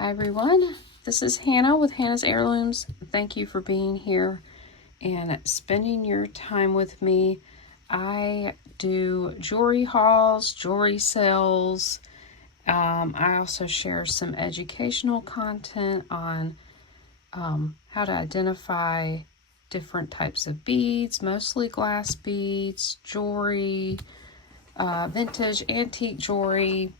Hi everyone, this is Hannah with Hannah's Heirlooms. Thank you for being here and spending your time with me. I do jewelry hauls, jewelry sales. I also share some educational content on how to identify different types of beads, mostly glass beads, jewelry, vintage, antique jewelry.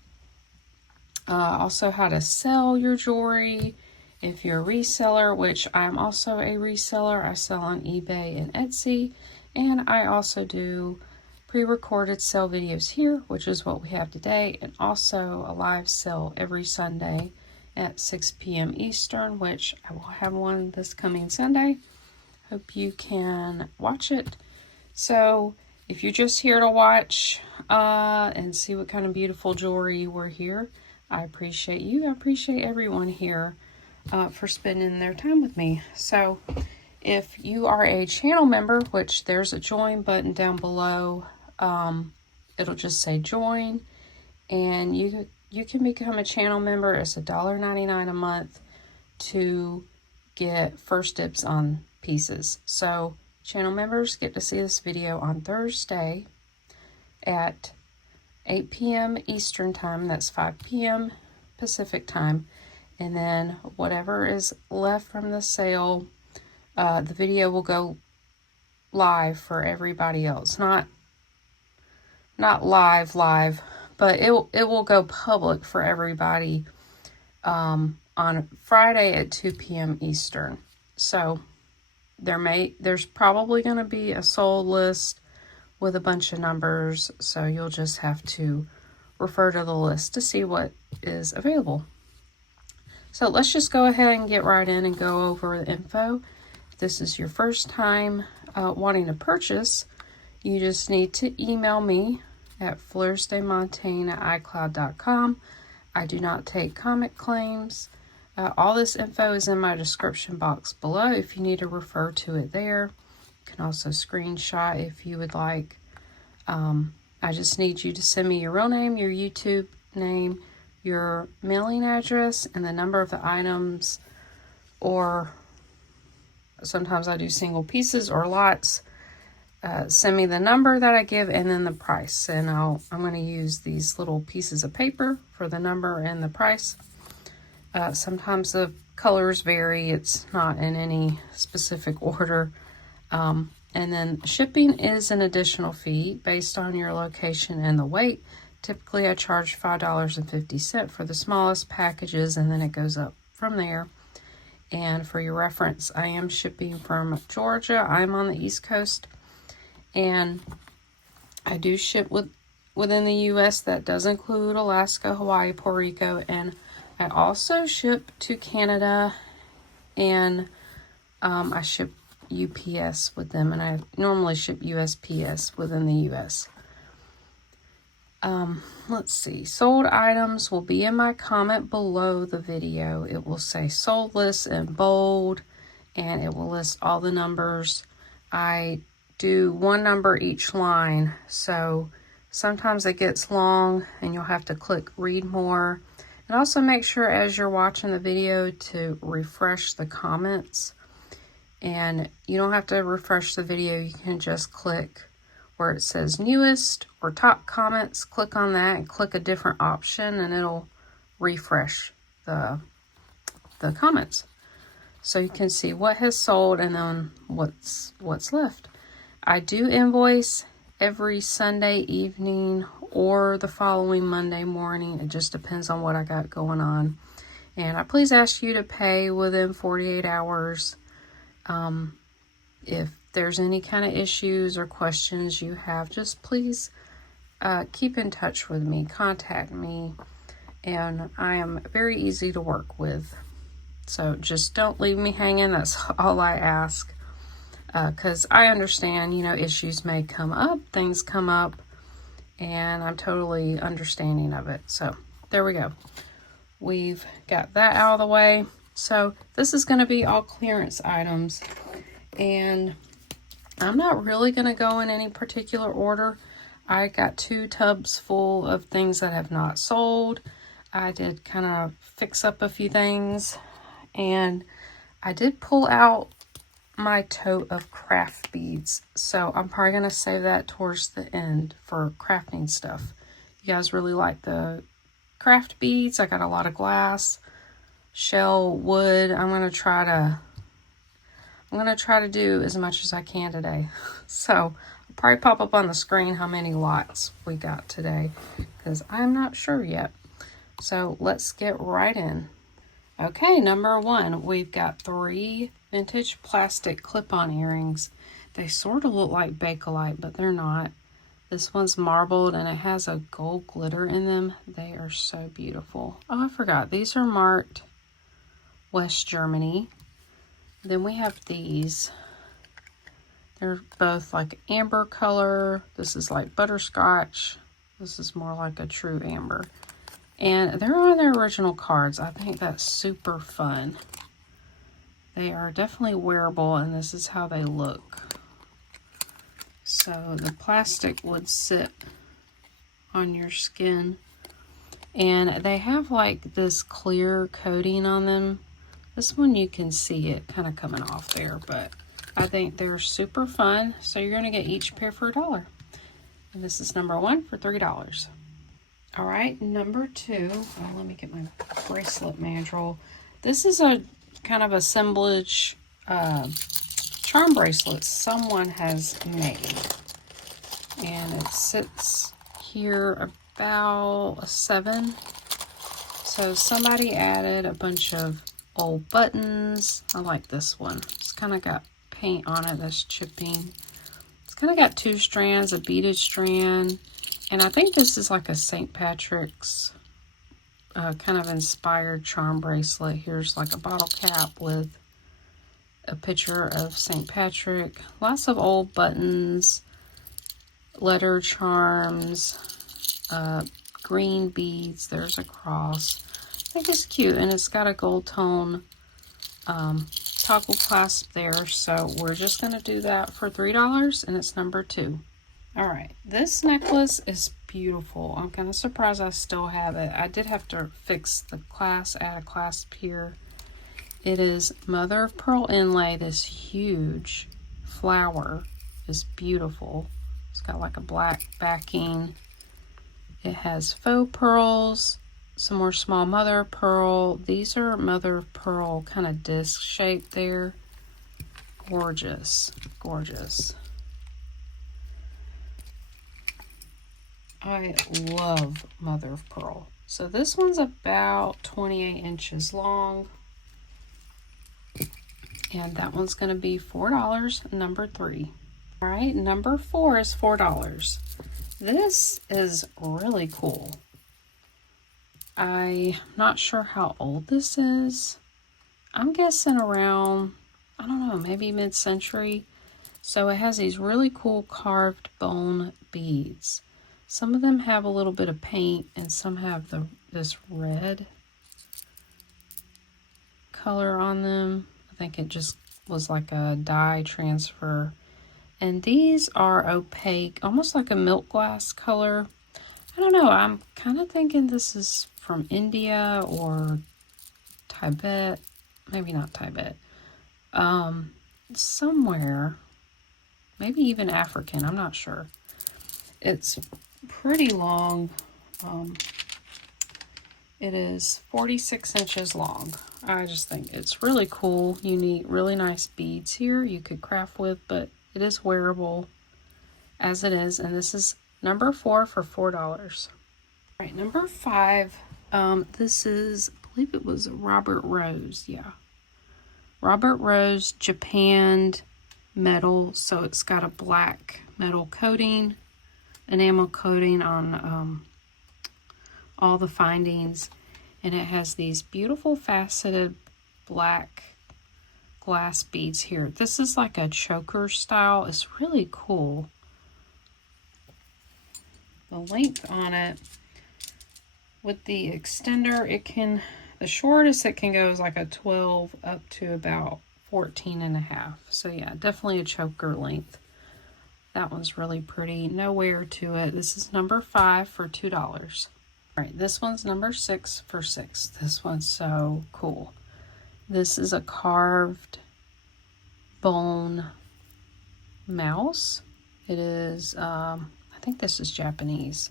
Also how to sell your jewelry if you're a reseller, which I'm also a reseller. I sell on eBay and Etsy, and I also do pre-recorded sale videos here, which is what we have today, and also a live sale every Sunday at 6 p.m. Eastern, which I will have one this coming Sunday. Hope you can watch it. So if you're just here to watch and see what kind of beautiful jewelry we're here, I appreciate you. I appreciate everyone here for spending their time with me. So if you are a channel member, which there's a join button down below, it'll just say join, and you can become a channel member. It's $1.99 a month to get first dibs on pieces. So channel members get to see this video on Thursday at 8 p.m. Eastern time. That's 5 p.m. Pacific time. And then whatever is left from the sale, the video will go live for everybody else. Not live, but it will go public for everybody on Friday at 2 p.m. Eastern. So there's probably going to be a sold list with a bunch of numbers, so you'll just have to refer to the list to see what is available. So let's just go ahead and get right in and go over the info. If this is your first time wanting to purchase, you just need to email me at fleursdemontagne@icloud.com. I do not take comment claims. All this info is in my description box below if you need to refer to it there. You can also screenshot if you would like. I just need you to send me your real name, your YouTube name, your mailing address, and the number of the items, or sometimes I do single pieces or lots. Send me the number that I give and then the price, and I'm going to use these little pieces of paper for the number and the price. Sometimes the colors vary. It's not in any specific order. And then shipping is an additional fee based on your location and the weight. Typically, I charge $5.50 for the smallest packages, and then it goes up from there. And for your reference, I am shipping from Georgia. I'm on the East Coast, and I do ship within the U.S. That does include Alaska, Hawaii, Puerto Rico, and I also ship to Canada, and I ship UPS with them, and I normally ship USPS within the U.S. Let's see. Sold items will be in my comment below the video. It will say sold list in bold, and it will list all the numbers. I do one number each line, so sometimes it gets long and you'll have to click read more. And also make sure as you're watching the video to refresh the comments. And you don't have to refresh the video. You can just click where it says newest or top comments. Click on that and click a different option, and it'll refresh the comments. So you can see what has sold and then what's left. I do invoice every Sunday evening or the following Monday morning. It just depends on what I got going on. And I please ask you to pay within 48 hours. If there's any kind of issues or questions you have, just please keep in touch with me, contact me, and I am very easy to work with. So just don't leave me hanging. That's all I ask, because I understand, issues may come up, things come up, and I'm totally understanding of it. So there we go. We've got that out of the way. So this is going to be all clearance items, and I'm not really going to go in any particular order. I got 2 tubs full of things that have not sold. I did kind of fix up a few things, and I did pull out my tote of craft beads, so I'm probably going to save that towards the end for crafting stuff. You guys really like the craft beads. I got a lot of glass, shell, wood. I'm going to try to do as much as I can today. So I'll probably pop up on the screen how many lots we got today, because I'm not sure yet. So let's get right in. Okay, number one, we've got 3 vintage plastic clip-on earrings. They sort of look like Bakelite, but they're not. This one's marbled and it has a gold glitter in them. They are so beautiful. Oh, I forgot. These are marked West Germany. Then we have these. They're both like amber color. This is like butterscotch. This is more like a true amber. And they're on their original cards. I think that's super fun. They are definitely wearable, and this is how they look. So the plastic would sit on your skin. And they have like this clear coating on them. This one you can see it kind of coming off there, but I think they're super fun. So you're going to get each pair for $1. And this is number 1 for $3. All right, number 2. Oh, let me get my bracelet mandrel. This is a kind of assemblage charm bracelet someone has made. And it sits here about a 7. So somebody added a bunch of old buttons. I like this one. It's kind of got paint on it that's chipping. It's kind of got 2 strands, a beaded strand. And I think this is like a St. Patrick's kind of inspired charm bracelet. Here's like a bottle cap with a picture of St. Patrick. Lots of old buttons, letter charms, green beads. There's a cross. I think it's cute, and it's got a gold tone toggle clasp there. So we're just going to do that for $3, and it's number 2. All right, this necklace is beautiful. I'm kind of surprised I still have it. I did have to fix the clasp, add a clasp here. It is mother of pearl inlay. This huge flower is beautiful. It's got like a black backing. It has faux pearls, some more small mother of pearl. These are mother of pearl kind of disc shape there. Gorgeous, gorgeous. I love mother of pearl. So this one's about 28 inches long. And that one's going to be $4, number 3. All right, number 4 is $4. This is really cool. I'm not sure how old this is. I'm guessing around, I don't know, maybe mid-century. So it has these really cool carved bone beads. Some of them have a little bit of paint, and some have this red color on them. I think it just was like a dye transfer. And these are opaque, almost like a milk glass color. I don't know, I'm kind of thinking this is from India or Tibet. Maybe not Tibet. Somewhere. Maybe even African, I'm not sure. It's pretty long. It is 46 inches long. I just think it's really cool, unique, really nice beads here you could craft with, but it is wearable as it is. And this is number 4 for $4. All right, number 5. This is, I believe it was Robert Rose. Yeah. Robert Rose japanned metal. So it's got a black metal coating, enamel coating on all the findings, and it has these beautiful faceted black glass beads here. This is like a choker style. It's really cool. The length on it with the extender, it can, the shortest it can go is like a 12 up to about 14.5. So yeah, definitely a choker length. That one's really pretty. No wear to it. This is number 5 for $2. All right, this one's number 6 for $6. This one's so cool. This is a carved bone mouse. It is, I think this is Japanese.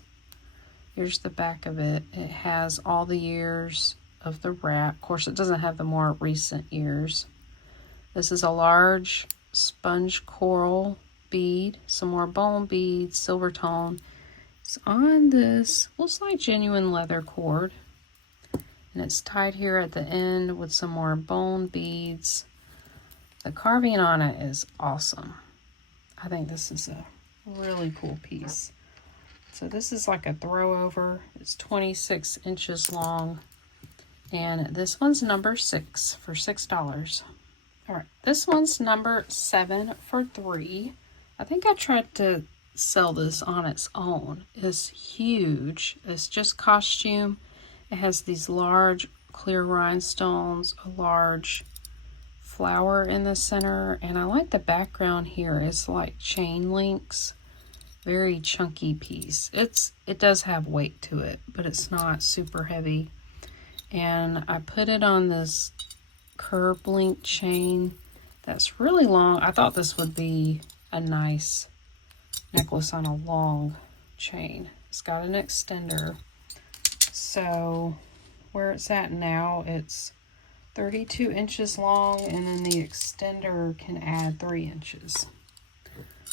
Here's the back of it. It has all the years of the rat. Of course, it doesn't have the more recent years. This is a large sponge coral bead, some more bone beads, silver tone. It's on this, looks like genuine leather cord. And it's tied here at the end with some more bone beads. The carving on it is awesome. I think this is a really cool piece. So this is like a throw over. It's 26 inches long. And this one's number 6 for $6. All right, this one's number 7 for $3. I think I tried to sell this on its own. It's huge. It's just costume. It has these large clear rhinestones, a large flower in the center, and I like the background here. It's like chain links. Very chunky piece. It does have weight to it, but it's not super heavy. And I put it on this curb link chain that's really long. I thought this would be a nice necklace on a long chain. It's got an extender. So where it's at now, it's 32 inches long, and then the extender can add 3 inches.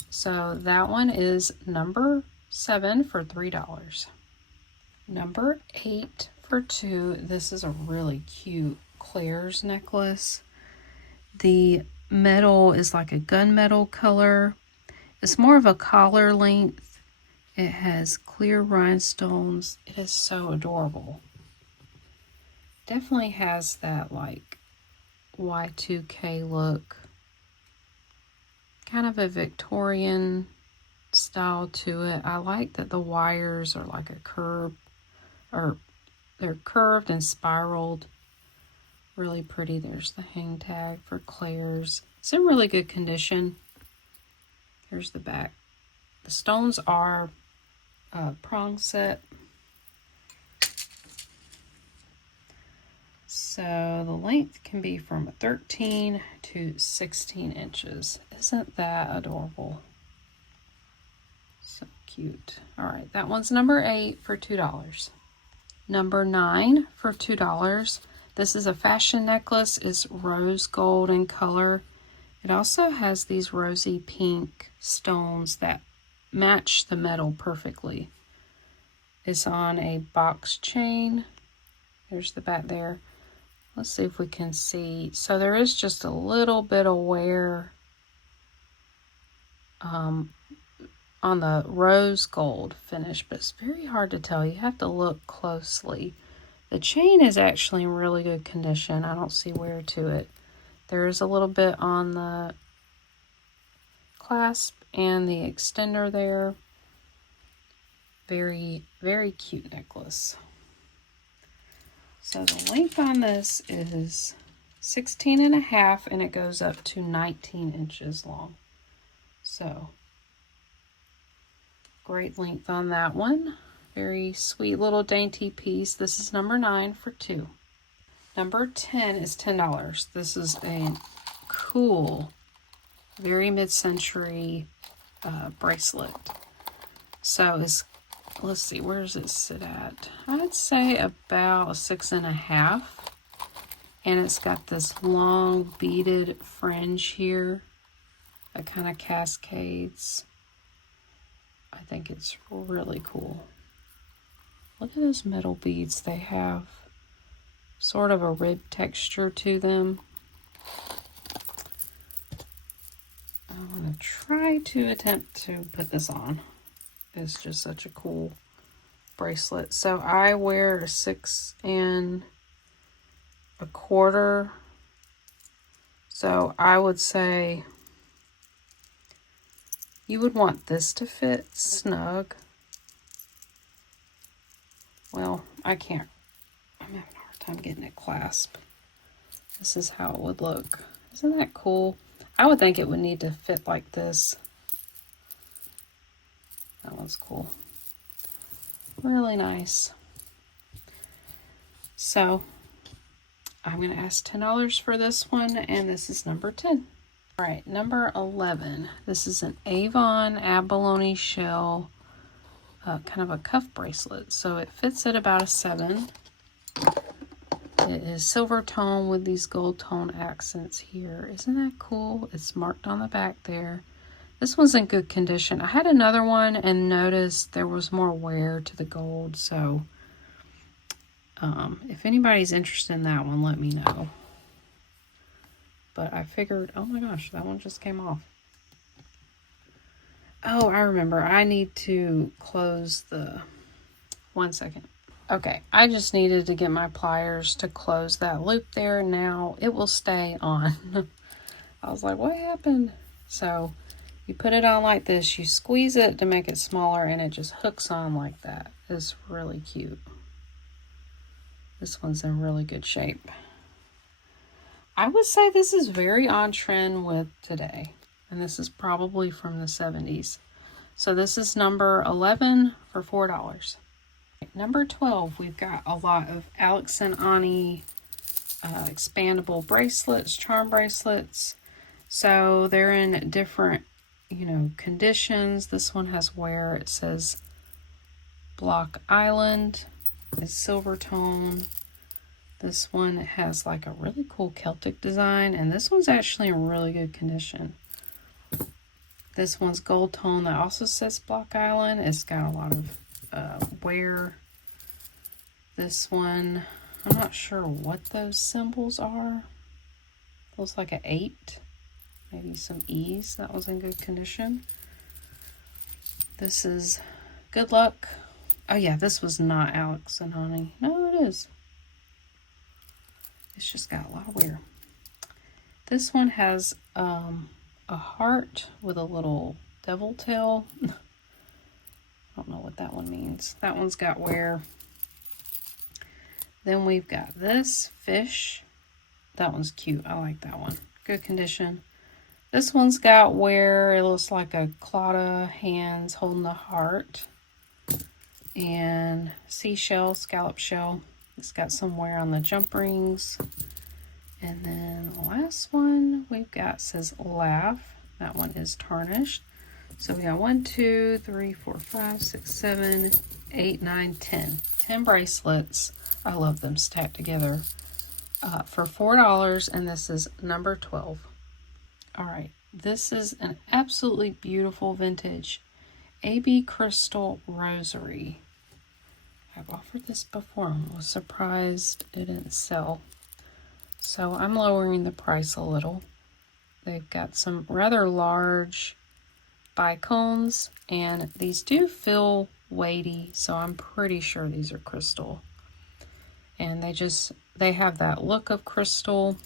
So that one is number 7 for $3. Number 8 for $2. This is a really cute Claire's necklace. The metal is like a gunmetal color. It's more of a collar length. It has clear rhinestones. It is so adorable. Definitely has that like Y2K look. Kind of a Victorian style to it. I like that the wires are like a curve, or they're curved and spiraled. Really pretty. There's the hang tag for Claire's. It's in really good condition. Here's the back. The stones are prong set. So the length can be from 13 to 16 inches. Isn't that adorable? So cute. All right, that one's number 8 for $2. Number 9 for $2. This is a fashion necklace. It's rose gold in color. It also has these rosy pink stones that match the metal perfectly. It's on a box chain. There's the back there. Let's see if we can see. So there is just a little bit of wear on the rose gold finish, but it's very hard to tell. You have to look closely. The chain is actually in really good condition. I don't see wear to it. There is a little bit on the clasp and the extender there. Very, very cute necklace. So the length on this is 16.5, and it goes up to 19 inches long. So great length on that one. Very sweet little dainty piece. This is number 9 for $2. Number 10 is $10. This is a cool, very mid-century bracelet. So it's, let's see, where does it sit at? I'd say about a 6.5. And it's got this long beaded fringe here that kind of cascades. I think it's really cool. Look at those metal beads. They have sort of a rib texture to them. I'm going to try to attempt to put this on. It's just such a cool bracelet. So I wear a 6 1/4. So I would say you would want this to fit snug. Well, I can't. I'm having a hard time getting it clasped. This is how it would look. Isn't that cool? I would think it would need to fit like this. That one's cool. Really nice. So I'm going to ask $10 for this one, and this is number 10. All right, number 11. This is an Avon abalone shell, kind of a cuff bracelet. So it fits at about a 7. It is silver tone with these gold tone accents here. Isn't that cool? It's marked on the back there. This one's in good condition. I had another one and noticed there was more wear to the gold. So if anybody's interested in that one, let me know. But I figured, oh my gosh, that one just came off. Oh, I remember. I need to close the... 1 second. Okay, I just needed to get my pliers to close that loop there. Now it will stay on. I was like, what happened? So you put it on like this, you squeeze it to make it smaller, and it just hooks on like that. It's really cute. This one's in really good shape. I would say this is very on trend with today. And this is probably from the 70s. So this is number 11 for $4. Number 12, we've got a lot of Alex and Ani expandable bracelets, charm bracelets. So they're in different, conditions. This one has wear. It says Block Island. It's silver tone. This one has like a really cool Celtic design, and this one's actually in really good condition. This one's gold tone that also says Block Island. It's got a lot of wear. This one, I'm not sure what those symbols are. Looks like an 8, maybe some E's. That was in good condition. This is Good Luck. Oh yeah, this was not Alex and Ani. No, it is. It's just got a lot of wear. This one has a heart with a little devil tail. I don't know what that one means. That one's got wear. Then we've got this fish. That one's cute. I like that one. Good condition. This one's got wear. It looks like a Claudia hands holding the heart. And seashell, scallop shell. It's got some wear on the jump rings. And then the last one we've got says Laugh. That one is tarnished. So we got 1, 2, 3, 4, 5, 6, 7, 8, 9, 10. 10 bracelets. I love them stacked together for $4, and this is number 12. All right, this is an absolutely beautiful vintage AB Crystal Rosary. I've offered this before. I was surprised it didn't sell. So I'm lowering the price a little. They've got some rather large bicones, and these do feel weighty, so I'm pretty sure these are crystal. And they have that look of crystal.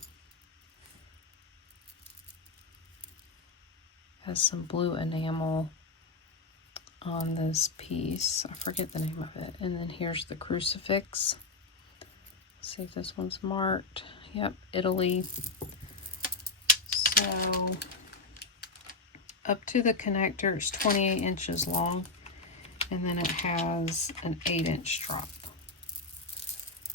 Has some blue enamel on this piece. I forget the name of it. And then here's the crucifix. Let's see if this one's marked. Yep, Italy. So up to the connector, it's 28 inches long, and then it has an 8-inch drop.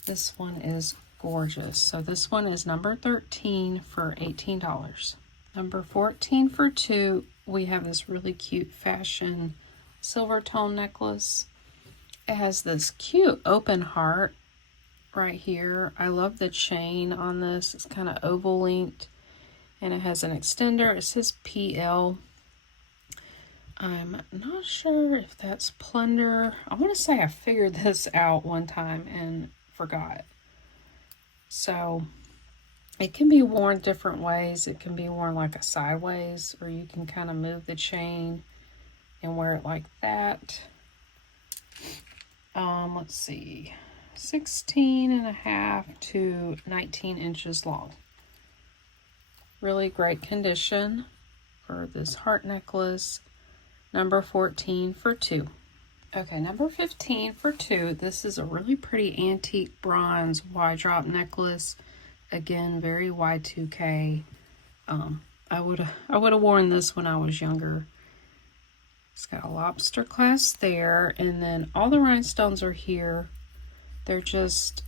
This one is gorgeous. So this one is number 13 for $18. Number 14 for 2, we have this really cute fashion silver tone necklace. It has this cute open heart right here. I love the chain on this. It's kind of oval linked, and it has an extender. It says PL. I'm not sure if that's plunder. I want to say I figured this out one time and forgot. So it can be worn different ways. It can be worn like a sideways, or you can kind of move the chain and wear it like that. Let's see, 16.5 to 19 inches long. Really great condition for this heart necklace. Number 14 for 2. Okay, number 15 for 2. This is a really pretty antique bronze wide drop necklace. Again, very Y2K. I would have worn this when I was younger. It's got a lobster clasp there, and then all the rhinestones are here. They're just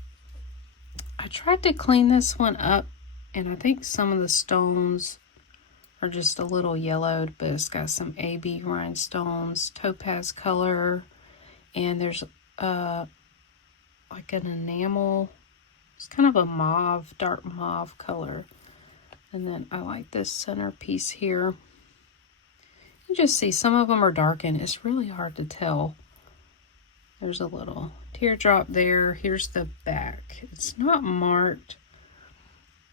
I tried to clean this one up, and I think some of the stones are just a little yellowed, but it's got some AB rhinestones, topaz color, and there's like an enamel. It's kind of a mauve, dark mauve color. And then I like this center piece here. You just see some of them are darkened. It's really hard to tell. There's a little teardrop there. Here's the back. It's not marked.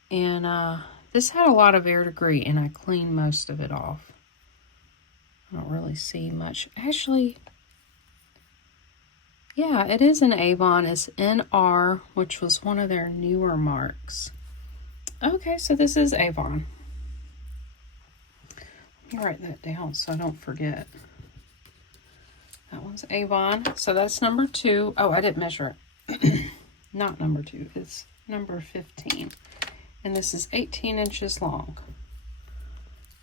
And this had a lot of verdigris, and I cleaned most of it off. I don't really see much. Actually, yeah, it is an Avon. It's NR, which was one of their newer marks. Okay, so this is Avon. Let me write that down so I don't forget. That one's Avon. So that's number 2. Oh, I didn't measure it. Not number 2. It's number 15. And this is 18 inches long.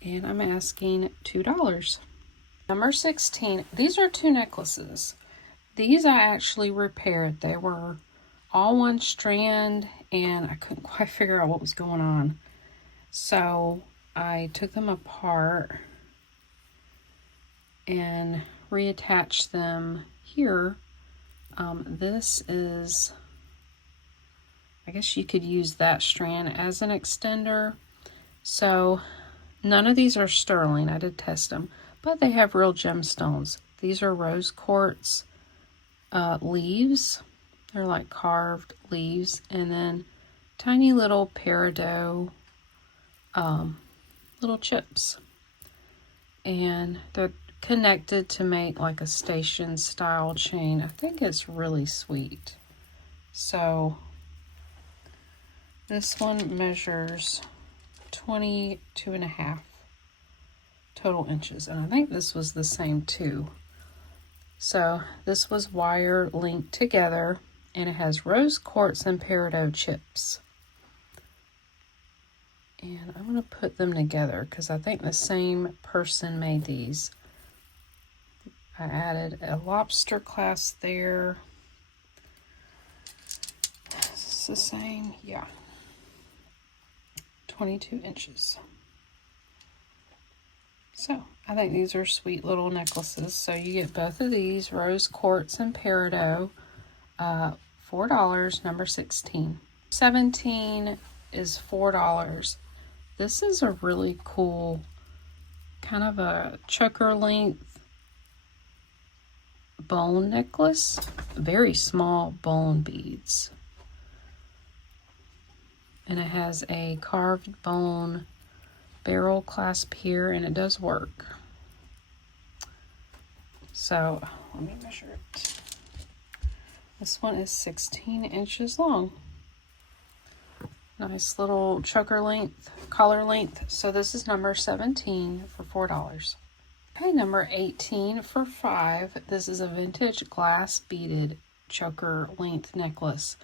And I'm asking $2. Number 16. These are 2 necklaces. These I actually repaired. They were all one strand, and I couldn't quite figure out what was going on. So I took them apart and reattached them here. This is, I guess you could use that strand as an extender. So none of these are sterling. I did test them, but they have real gemstones. These are rose quartz leaves. They're like carved leaves, and then tiny little peridot little chips, and they're connected to make like a station style chain. I think it's really sweet. So this one measures 22.5 total inches, and I think this was the same too. So this was wire linked together, and it has rose quartz and peridot chips. And I'm going to put them together because I think the same person made these. I added a lobster clasp there. Is this the same? Yeah. 22 inches. So I think these are sweet little necklaces. So you get both of these, rose quartz and peridot, $4, number 16. 17 is $4. This is a really cool, kind of a choker length bone necklace. Very small bone beads. And it has a carved bone barrel clasp here, and it does work. So let me measure it. This one is 16 inches long. Nice little choker length, collar length. So this is number 17 for $4. Okay, number 18 for $5. This is a vintage glass beaded choker length necklace.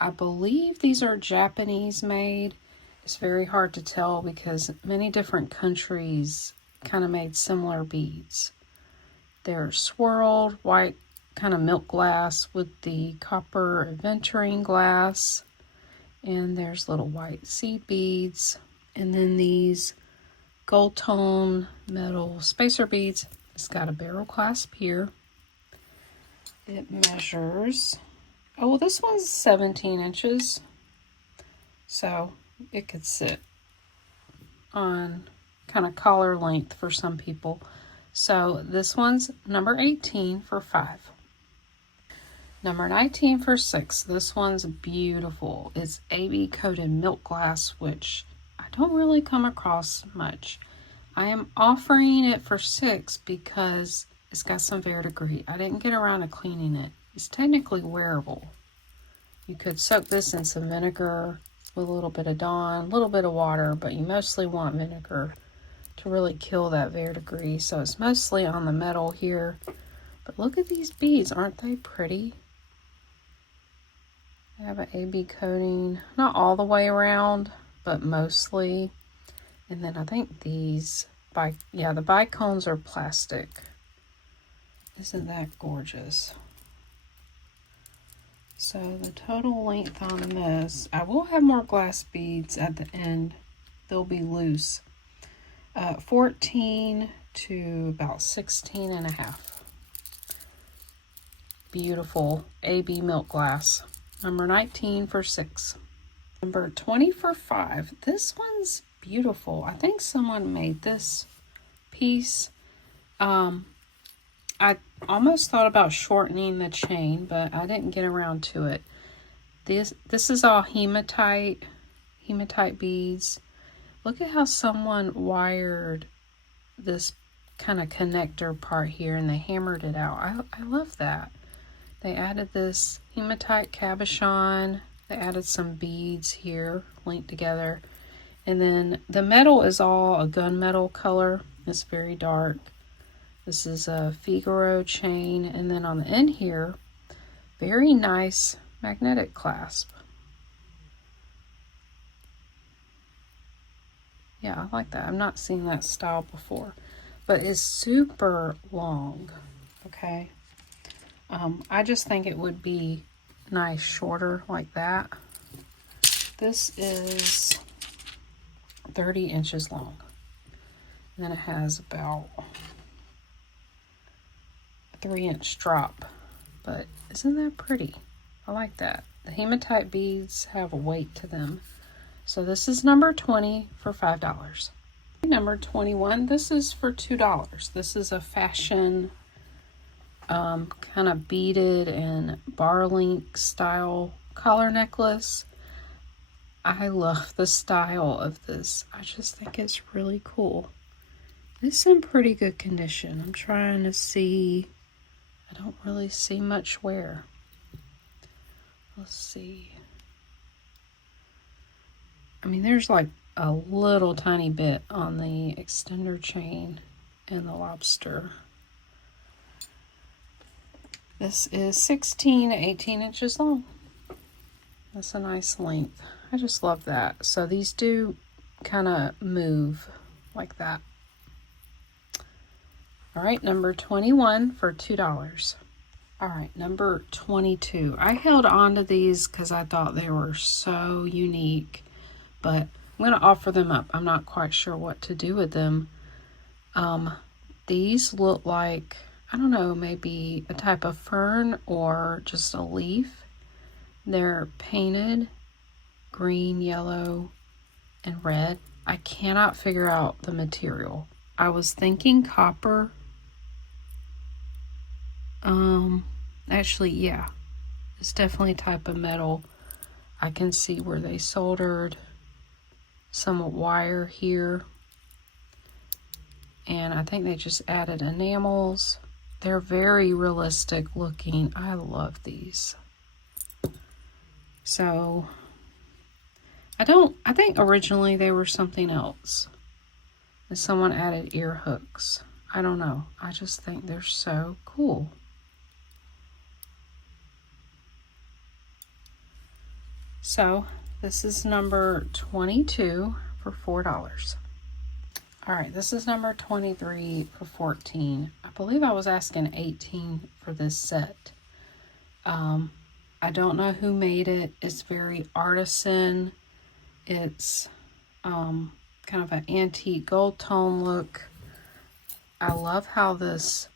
I believe these are Japanese made. It's very hard to tell because many different countries kind of made similar beads. They're swirled white kind of milk glass with the copper aventurine glass. And there's little white seed beads. And then these gold tone metal spacer beads. It's got a barrel clasp here. It measures, oh, well, this one's 17 inches. So it could sit on kind of collar length for some people. So this one's number 18 for $5. Number 19 for $6. This one's beautiful. It's AB coated milk glass, which I don't really come across much. I am offering it for $6 because it's got some verdigris. I didn't get around to cleaning it. It's technically wearable. You could soak this in some vinegar with a little bit of Dawn, a little bit of water, but you mostly want vinegar to really kill that verdigris. So it's mostly on the metal here. But look at these beads. Aren't they pretty? They have an AB coating, not all the way around, but mostly. And then I think these, the bicones are plastic. Isn't that gorgeous? So the total length on this, I will have more glass beads at the end. They'll be loose. 14 to about 16 and a half. Beautiful AB milk glass. Number 19 for 6. Number 20 for 5. This one's beautiful. I think someone made this piece. I almost thought about shortening the chain, but I didn't get around to it. This is all hematite beads. Look at how someone wired this kind of connector part here and they hammered it out. I love that. They added this hematite cabochon. They added some beads here linked together. And then the metal is all a gunmetal color. It's very dark. This is a Figaro chain. And then on the end here, very nice magnetic clasp. Yeah, I like that. I've not seen that style before. But it's super long, okay? I just think it would be nice shorter like that. This is 30 inches long. And then it has about a 3-inch drop. But isn't that pretty? I like that. The hematite beads have a weight to them. So this is number 20 for $5. Number 21, this is for $2. This is a fashion kind of beaded and bar link style collar necklace. I love the style of this. I just think it's really cool. It's in pretty good condition. I'm trying to see. I don't really see much wear. Let's see. I mean, there's like a little tiny bit on the extender chain and the lobster. This is 16 to 18 inches long. That's a nice length. I just love that. So these do kind of move like that. All right, number 21 for $2. All right, number 22. I held on to these because I thought they were so unique, but I'm going to offer them up. I'm not quite sure what to do with them. These look like, I don't know, maybe a type of fern or just a leaf. They're painted green, yellow, and red. I cannot figure out the material. I was thinking copper. Actually, yeah, it's definitely a type of metal. I can see where they soldered some wire here. And I think they just added enamels. They're very realistic looking. I love these. So, I think originally they were something else. And someone added ear hooks. I don't know. I just think they're so cool. So, this is number 22 for $4. All right, this is number 23 for 14. I believe I was asking 18 for this set. I don't know who made it. It's very artisan. It's kind of an antique gold tone look. I love how this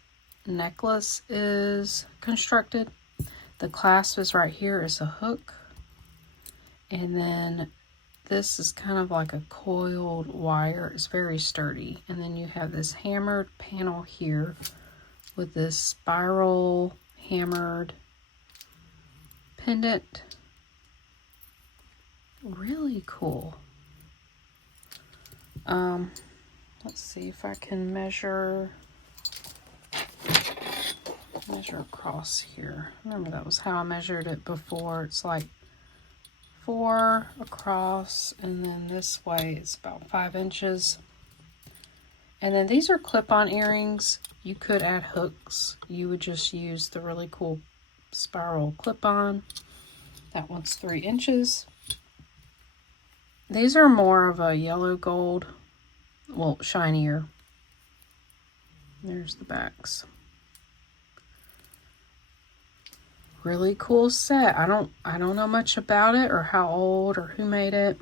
necklace is constructed. The clasp is right here. It's a hook. And then this is kind of like a coiled wire. It's very sturdy. And then you have this hammered panel here with this spiral hammered pendant. Really cool. Let's see if I can measure across here. Remember, that was how I measured it before. It's like 4 across, and then this way it's about 5 inches. And then these are clip-on earrings. You could add hooks. You would just use the really cool spiral clip-on. That one's 3 inches. These are more of a yellow gold, well, shinier. There's the backs. really cool set. I don't know much about it or how old or who made it.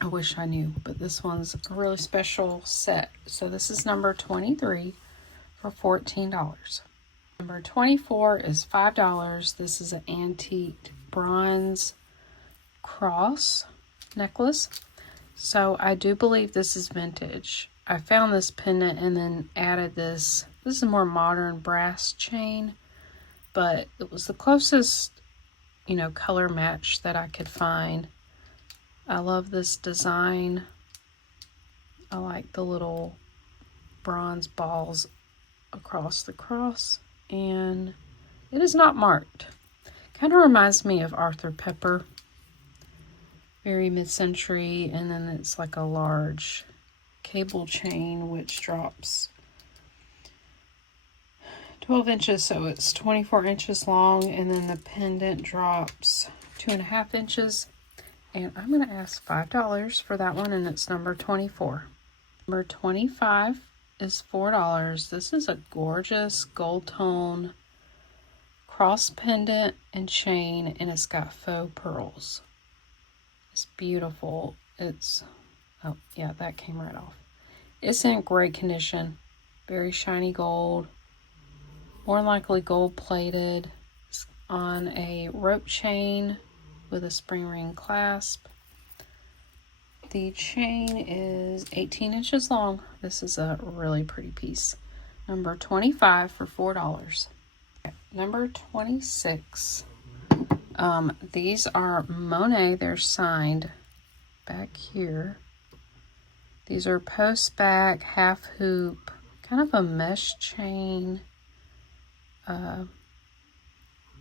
I wish I knew, but this one's a really special set. So this is number 23 for $14. Number 24 is $5. This is an antique bronze cross necklace. So I do believe this is vintage. I found this pendant and then added this. This is a more modern brass chain, but it was the closest, you know, color match that I could find. I love this design. I like the little bronze balls across the cross, and it is not marked. Kind of reminds me of Arthur Pepper. Very mid-century, and then it's like a large cable chain which drops 12 inches, so it's 24 inches long, and then the pendant drops 2.5 inches. And I'm going to ask $5 for that one, and it's number 24. Number 25 is $4. This is a gorgeous gold tone cross pendant and chain, and it's got faux pearls. It's beautiful. It's, oh yeah, that came right off. It's in great condition. Very shiny gold. More than likely gold plated. It's on a rope chain with a spring ring clasp. The chain is 18 inches long. This is a really pretty piece. Number 25 for $4. Okay. Number 26. These are Monet. They're signed back here. These are post back, half hoop, kind of a mesh chain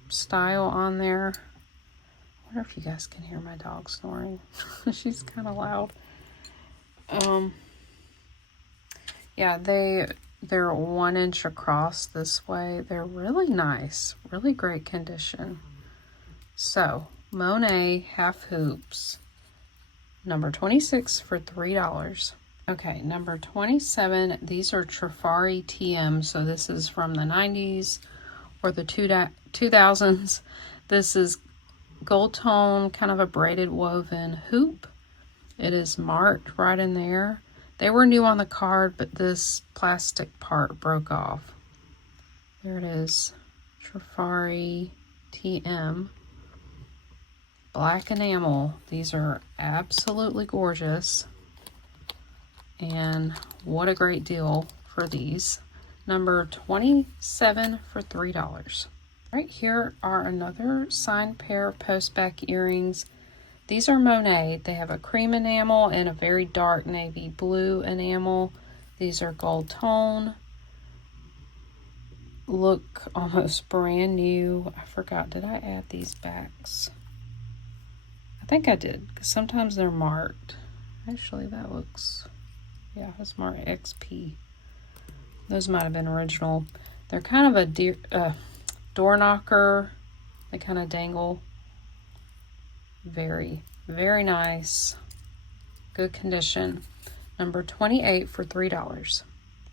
style on there. I wonder if you guys can hear my dog snoring. She's kind of loud. Yeah, they're 1 inch across this way. They're really nice, really great condition. So Monet half hoops, number 26 for $3. Okay, number 27. These are Trifari TM. So this is from the 90s or the 2000s. This is gold tone, kind of a braided woven hoop. It is marked right in there. They were new on the card, but this plastic part broke off. There it is. Trifari TM. Black enamel. These are absolutely gorgeous. And what a great deal for these. Number 27 for $3. Right here are another signed pair of post back earrings. These are Monet. They have a cream enamel and a very dark navy blue enamel. These are gold tone. Look almost brand new. I forgot, did I add these backs? I think I did, because sometimes they're marked. Actually, that looks, yeah, it's marked XP. Those might have been original. They're kind of a door knocker. They kind of dangle. Very, very nice. Good condition. Number 28 for $3.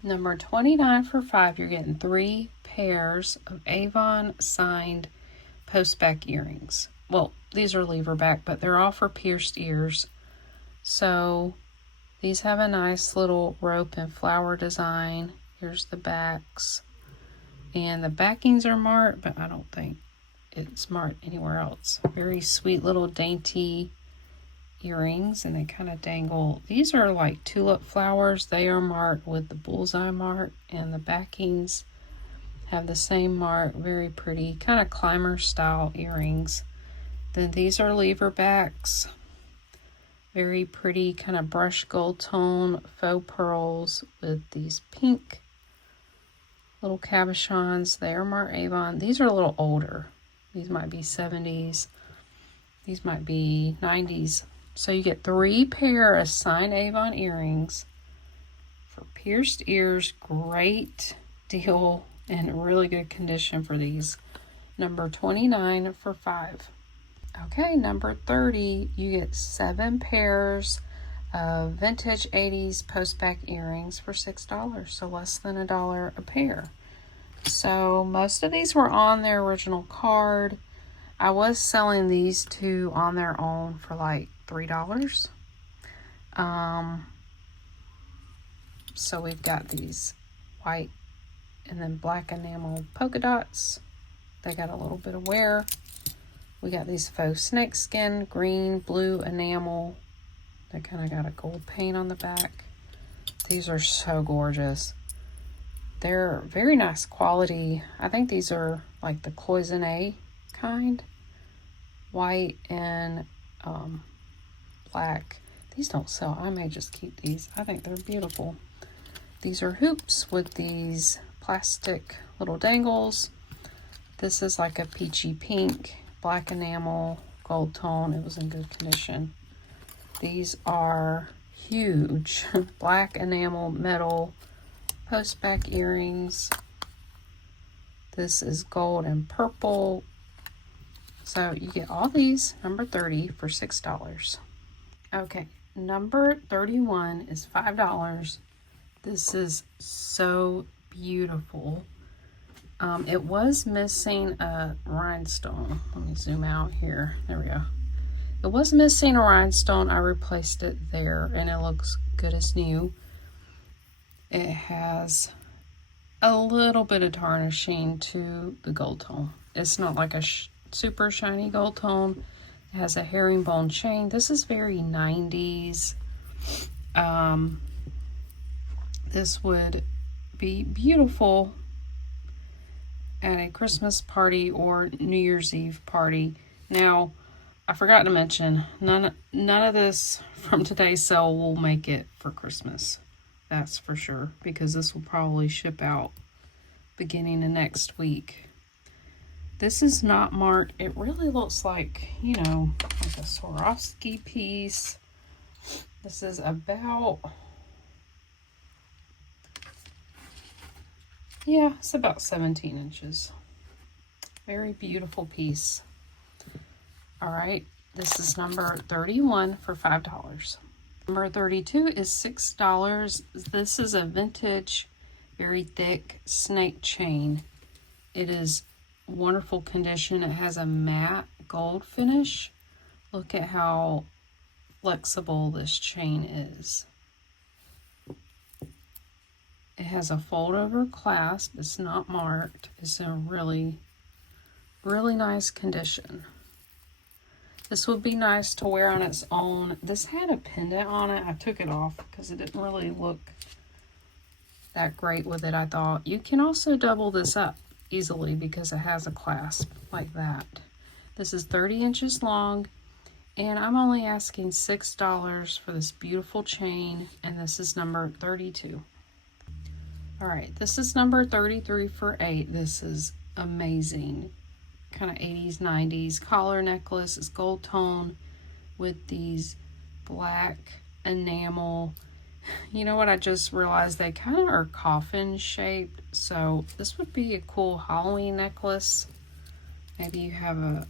Number 29 for $5. You're getting 3 pairs of Avon signed post back earrings. Well, these are lever back, but they're all for pierced ears. So these have a nice little rope and flower design. Here's the backs. And the backings are marked, but I don't think it's marked anywhere else. Very sweet little dainty earrings, and they kind of dangle. These are like tulip flowers. They are marked with the bullseye mark, and the backings have the same mark. Very pretty, kind of climber style earrings. Then these are lever backs. Very pretty, kind of brushed gold tone faux pearls with these pink little cabochons. They are marked Avon. These are a little older. These might be 70s. These might be 90s. So you get 3 pair of signed Avon earrings for pierced ears. Great deal and really good condition for these. Number 29 for $5. Okay, number 30, you get 7 pairs of vintage 80s post-back earrings for $6, so less than $1 a pair. So most of these were on their original card. I was selling these two on their own for like $3. So we've got these white and then black enamel polka dots. They got a little bit of wear. We got these faux snake skin, green, blue enamel. They kind of got a gold paint on the back. These are so gorgeous. They're very nice quality. I think these are like the cloisonne kind. White and black. These don't sell. I may just keep these. I think they're beautiful. These are hoops with these plastic little dangles. This is like a peachy pink, black enamel, gold tone. It was in good condition. These are huge. Black enamel metal post back earrings. This is gold and purple. So you get all these, number 30 for $6. Okay, number 31 is $5. This is so beautiful. It was missing a rhinestone. Let me zoom out here. There we go. It was missing a rhinestone. I replaced it there, and it looks good as new. It has a little bit of tarnishing to the gold tone. It's not like a super shiny gold tone. It has a herringbone chain. This is very 90s. This would be beautiful at a Christmas party or New Year's Eve party. Now, I forgot to mention, none of this from today's sale will make it for Christmas. That's for sure, because this will probably ship out beginning of next week. This is not marked. It really looks like, you know, like a Swarovski piece. This is about, yeah, it's about 17 inches. Very beautiful piece. All right, this is number 31 for $5. Number 32 is $6. This is a vintage, very thick snake chain. It is wonderful condition. It has a matte gold finish. Look at how flexible this chain is. It has a fold over clasp. It's not marked. It's in a really, really nice condition. This would be nice to wear on its own. This had a pendant on it. I took it off because it didn't really look that great with it, I thought. You can also double this up easily because it has a clasp like that. This is 30 inches long, and I'm only asking $6 for this beautiful chain, and this is number 32. All right, this is number 33 for $8. This is amazing. Kind of 80s, 90s collar necklace. It's gold tone with these black enamel. You know what? I just realized they kind of are coffin shaped. So this would be a cool Halloween necklace. Maybe you have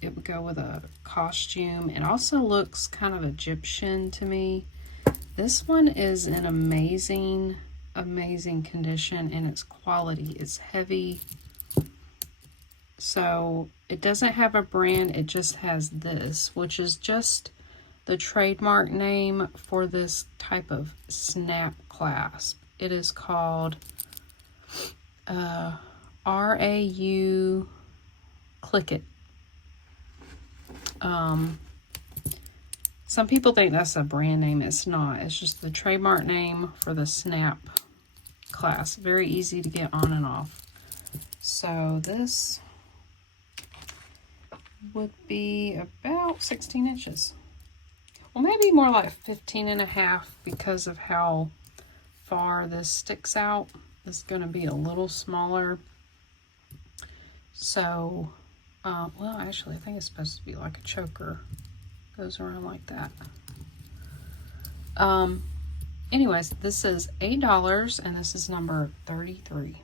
it would go with a costume. It also looks kind of Egyptian to me. This one is in amazing condition, and its quality is heavy. So it doesn't have a brand, it just has this, which is just the trademark name for this type of snap clasp. It is called RAU Click It. Some people think that's a brand name. It's not. It's just the trademark name for the snap clasp. Very easy to get on and off. So this would be about 16 inches. Well, maybe more like 15 and a half because of how far this sticks out. This is going to be a little smaller. So, well, actually, I think it's supposed to be like a choker. Goes around like that. Anyways, this is $8, and this is number 33.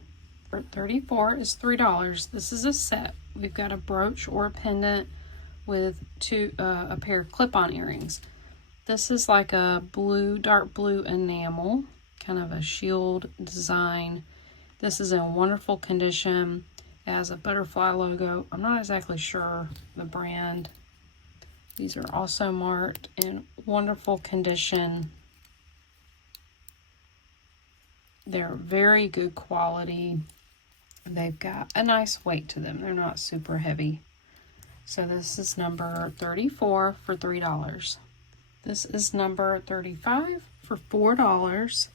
34 is $3. This is a set. We've got a brooch or a pendant with a pair of clip-on earrings. This is like a blue, dark blue enamel, kind of a shield design. This is in wonderful condition. It has a butterfly logo. I'm not exactly sure the brand. These are also marked in wonderful condition. They're very good quality. They've got a nice weight to them. They're not super heavy. So this is number 34 for $3. This is number 35 for $4.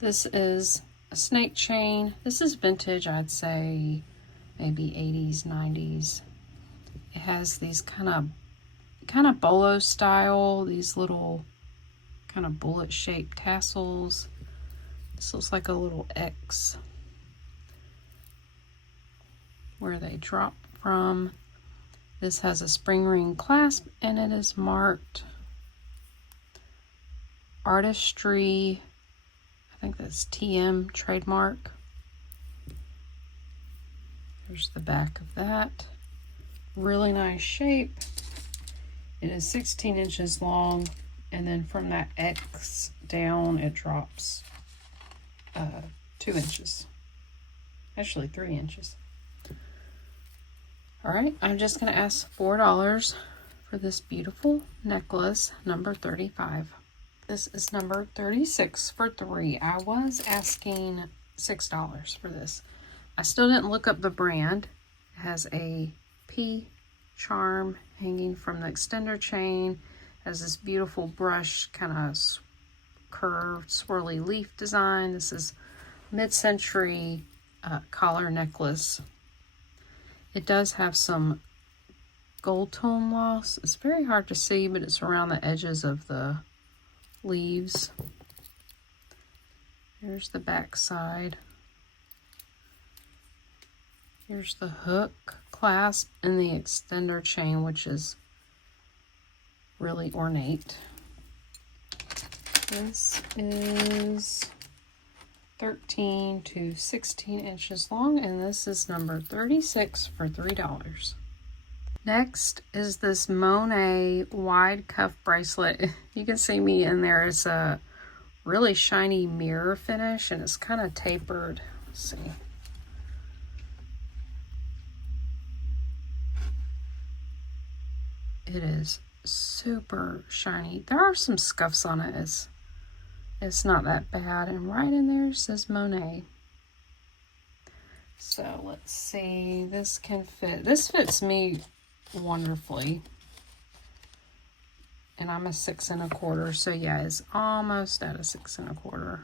This is a snake chain. This is vintage, I'd say maybe 80s, 90s. It has these kind of bolo style, these little kind of bullet shaped tassels. This looks like a little X where they drop from. This has a spring ring clasp and it is marked Artistry. I think that's TM trademark. Here's the back of that. Really nice shape. It is 16 inches long, and then from that X down it drops 2 inches. Actually 3 inches. Alright, I'm just going to ask $4 for this beautiful necklace, number 35. This is number 36 for $3. I was asking $6 for this. I still didn't look up the brand. It has a P charm hanging from the extender chain. It has this beautiful brush, kind of curved, swirly leaf design. This is mid-century collar necklace. It does have some gold tone loss. It's very hard to see, but it's around the edges of the leaves. Here's the back side. Here's the hook, clasp, and the extender chain, which is really ornate. This is 13 to 16 inches long, and this is number 36 for $3. Next is this Monet wide cuff bracelet. You can see me in there. It's a really shiny mirror finish, and it's kind of tapered. Let's see. It is super shiny. There are some scuffs on it. It's not that bad. And right in there says Monet. So let's see. This can fit. This fits me wonderfully. And I'm a 6 1/4. So yeah, it's almost at a 6 1/4.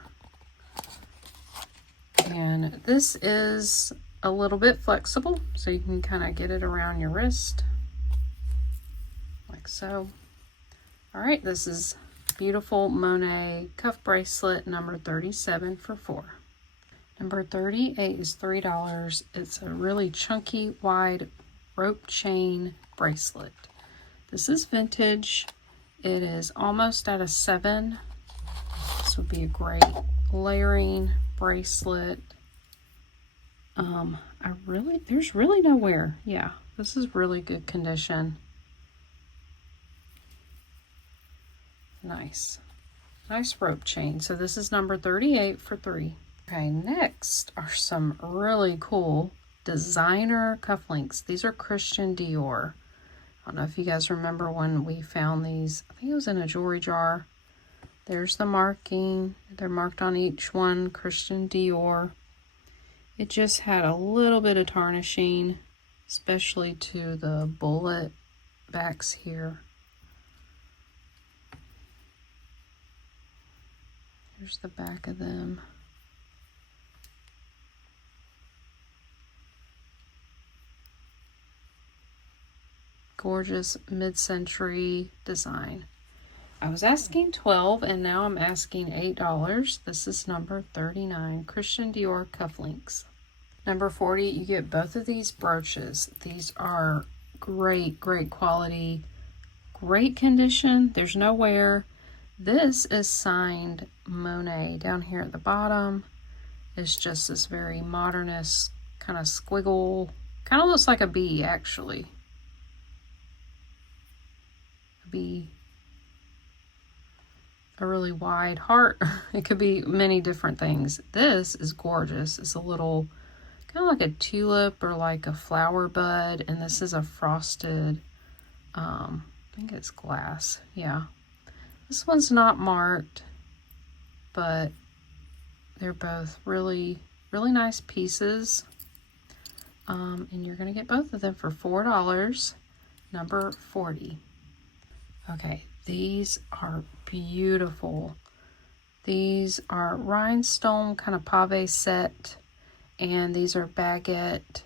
And this is a little bit flexible. So you can kind of get it around your wrist. Like so. All right, this is beautiful Monet cuff bracelet number 37 for $4. Number 38 is $3. It's a really chunky, wide rope chain bracelet. This is vintage. It is almost at a 7. This would be a great layering bracelet. There's really no wear. Yeah, this is really good condition. Nice rope chain. So this is number 38 for $3. Okay, next are some really cool designer cufflinks. These are Christian Dior. I don't know if you guys remember when we found these. I think it was in a jewelry jar. There's the marking. They're marked on each one, Christian Dior. It just had a little bit of tarnishing, especially to the bullet backs here. Here's the back of them. Gorgeous mid-century design. I was asking $12 and now I'm asking $8. This is number 39, Christian Dior cufflinks. Number 40, you get both of these brooches. These are great quality, great condition. There's no wear. This is signed Monet. Down here at the bottom is just this very modernist kind of squiggle. Kind of looks like a bee, actually. A bee. A really wide heart. It could be many different things. This is gorgeous. It's a little kind of like a tulip or like a flower bud. And this is a frosted, I think it's glass. Yeah. This one's not marked, but they're both really, really nice pieces. And you're going to get both of them for $4, number 40. Okay, these are beautiful. These are rhinestone kind of pave set, and these are baguette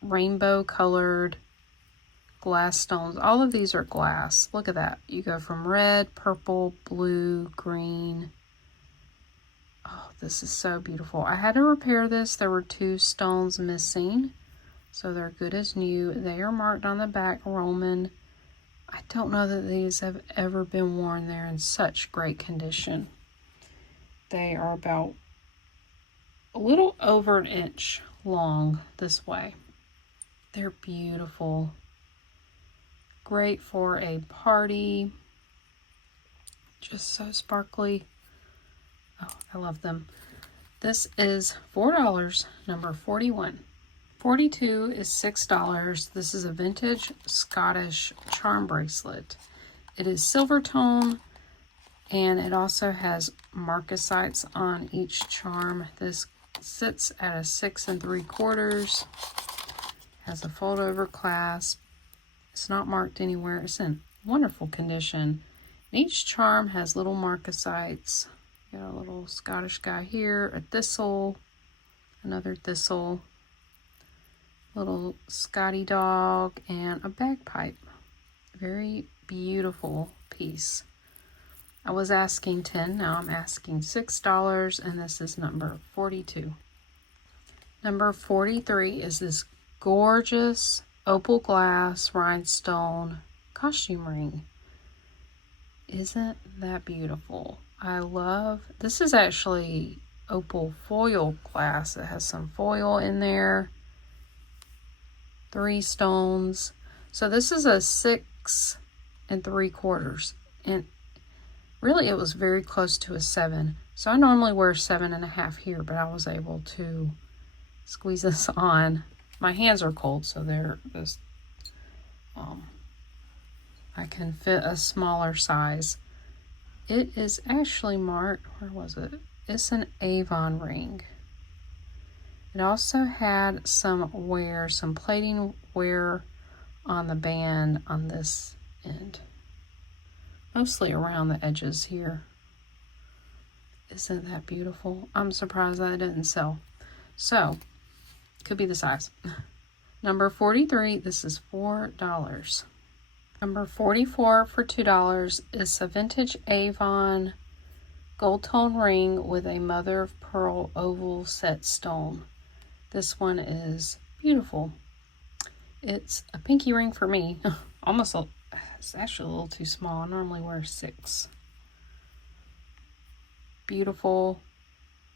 rainbow colored glass stones. All of these are glass. Look at that. You go from red, purple, blue, green. Oh, this is so beautiful. I had to repair this. There were 2 stones missing, so they're good as new. They are marked on the back Roman. I don't know that these have ever been worn. They're in such great condition. They are about a little over 1 inch long this way. They're beautiful. Great for a party. Just so sparkly. Oh, I love them. This is $4, number 41. 42 is $6. This is a vintage Scottish charm bracelet. It is silver tone, and it also has marcasites on each charm. This sits at a 6 3/4. Has a fold over clasp. It's not marked anywhere. It's in wonderful condition. And each charm has little marcasites. Got a little Scottish guy here, a thistle, another thistle, little Scotty dog, and a bagpipe. Very beautiful piece. I was asking $10, now I'm asking $6, and this is number 42. Number 43 is this gorgeous opal glass rhinestone costume ring. Isn't that beautiful? I love, this is actually opal foil glass. It has some foil in there. 3 stones. So this is a 6 3/4. And really it was very close to a 7. So I normally wear 7.5 here, but I was able to squeeze this on. My hands are cold, so they're this, I can fit a smaller size. It is actually marked, where was it? It's an Avon ring. It also had some wear, some plating wear on the band on this end. Mostly around the edges here. Isn't that beautiful? I'm surprised that it didn't sell. So, could be the size. Number 43, this is $4. Number 44 for $2 is a vintage Avon gold tone ring with a mother of pearl oval set stone. This one is beautiful. It's a pinky ring for me. Almost, it's actually a little too small. I normally wear 6. Beautiful.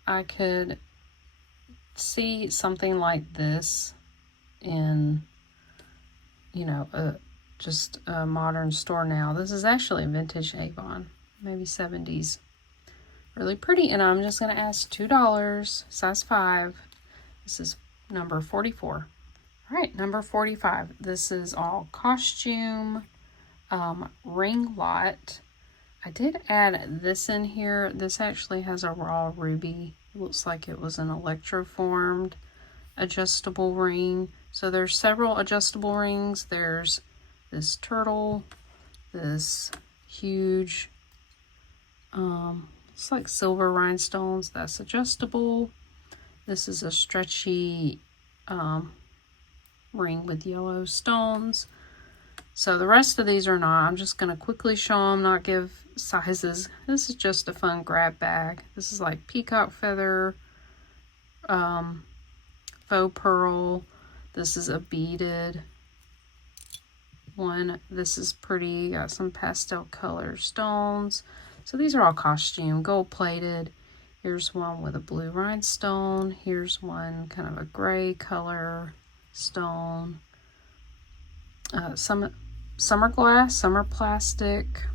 I could see something like this in, you know, just a modern store now. This is actually a vintage Avon, maybe 70s. Really pretty, and I'm just going to ask $2, size 5. This is number 44. All right, number 45. This is all costume ring lot. I did add this in here. This actually has a raw ruby. It looks like it was an electroformed adjustable ring. So there's several adjustable rings. There's this turtle, this huge, it's like silver rhinestones. That's adjustable. This is a stretchy ring with yellow stones. So the rest of these are not. I'm just going to quickly show them, not give sizes. This is just a fun grab bag. This is like peacock feather, faux pearl. This is a beaded one. This is pretty. Got some pastel color stones. So these are all costume, gold plated. Here's one with a blue rhinestone. Here's one kind of a gray color stone. Some are glass, some are plastic.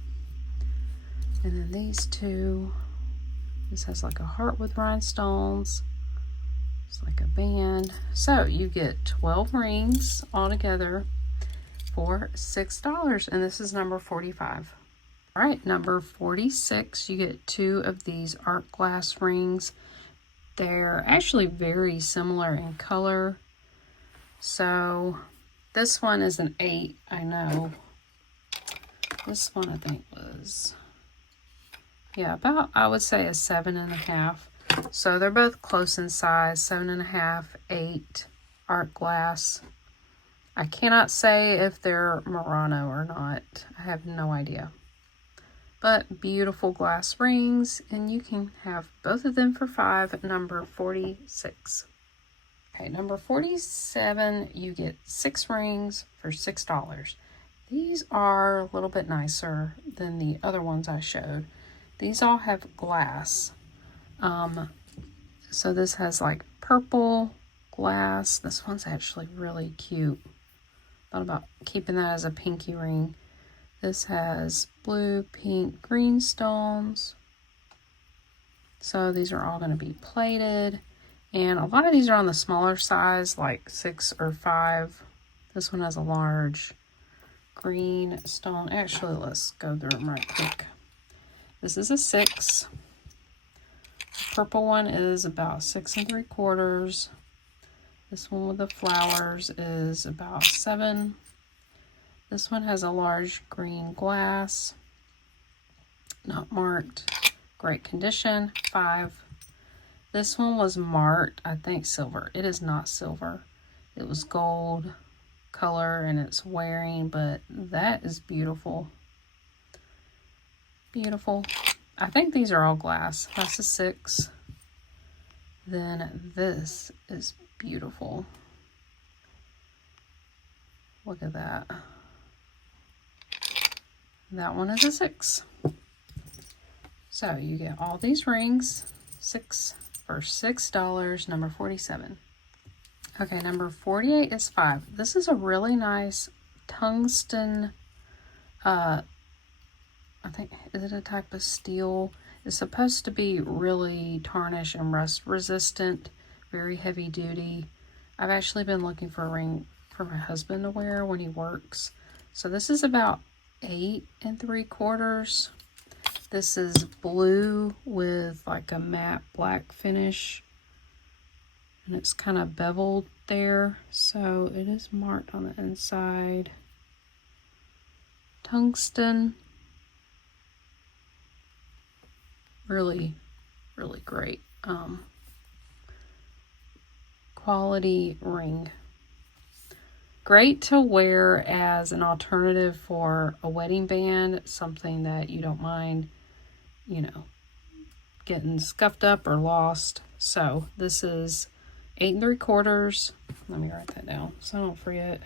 And then these two. This has like a heart with rhinestones. It's like a band. So you get 12 rings altogether for $6, and this is number 45. All right, number 46, you get 2 of these art glass rings. They're actually very similar in color. So this one is an 8, I know. This one I think was, yeah, about, I would say a 7.5. So they're both close in size, 7.5, 8 art glass. I cannot say if they're Murano or not. I have no idea. But beautiful glass rings, and you can have both of them for $5, number 46. Okay, number 47, you get 6 rings for $6. These are a little bit nicer than the other ones I showed. These all have glass. So this has like purple glass. This one's actually really cute. Thought about keeping that as a pinky ring. This has blue, pink, green stones. So these are all going to be plated. And a lot of these are on the smaller size, like 6 or 5. This one has a large green stone. Actually, let's go through them right quick. This is a 6. The purple one is about 6 3/4. This one with the flowers is about 7. This one has a large green glass, not marked, great condition, 5. This one was marked, I think silver. It is not silver. It was gold color and it's wearing, but that is beautiful. Beautiful. I think these are all glass. That's a 6. Then this is beautiful. Look at that. That one is a 6. So you get all these rings, 6 for $6, number 47. Okay, number 48 is 5. This is a really nice tungsten, I think, is it a type of steel? It's supposed to be really tarnish and rust resistant, very heavy duty. I've actually been looking for a ring for my husband to wear when he works. So this is about 8 3/4. This is blue with like a matte black finish. And it's kind of beveled there. So it is marked on the inside. Tungsten. Really, really great. Quality ring. Great to wear as an alternative for a wedding band, something that you don't mind, you know, getting scuffed up or lost. So this is 8 3/4. Let me write that down so I don't forget.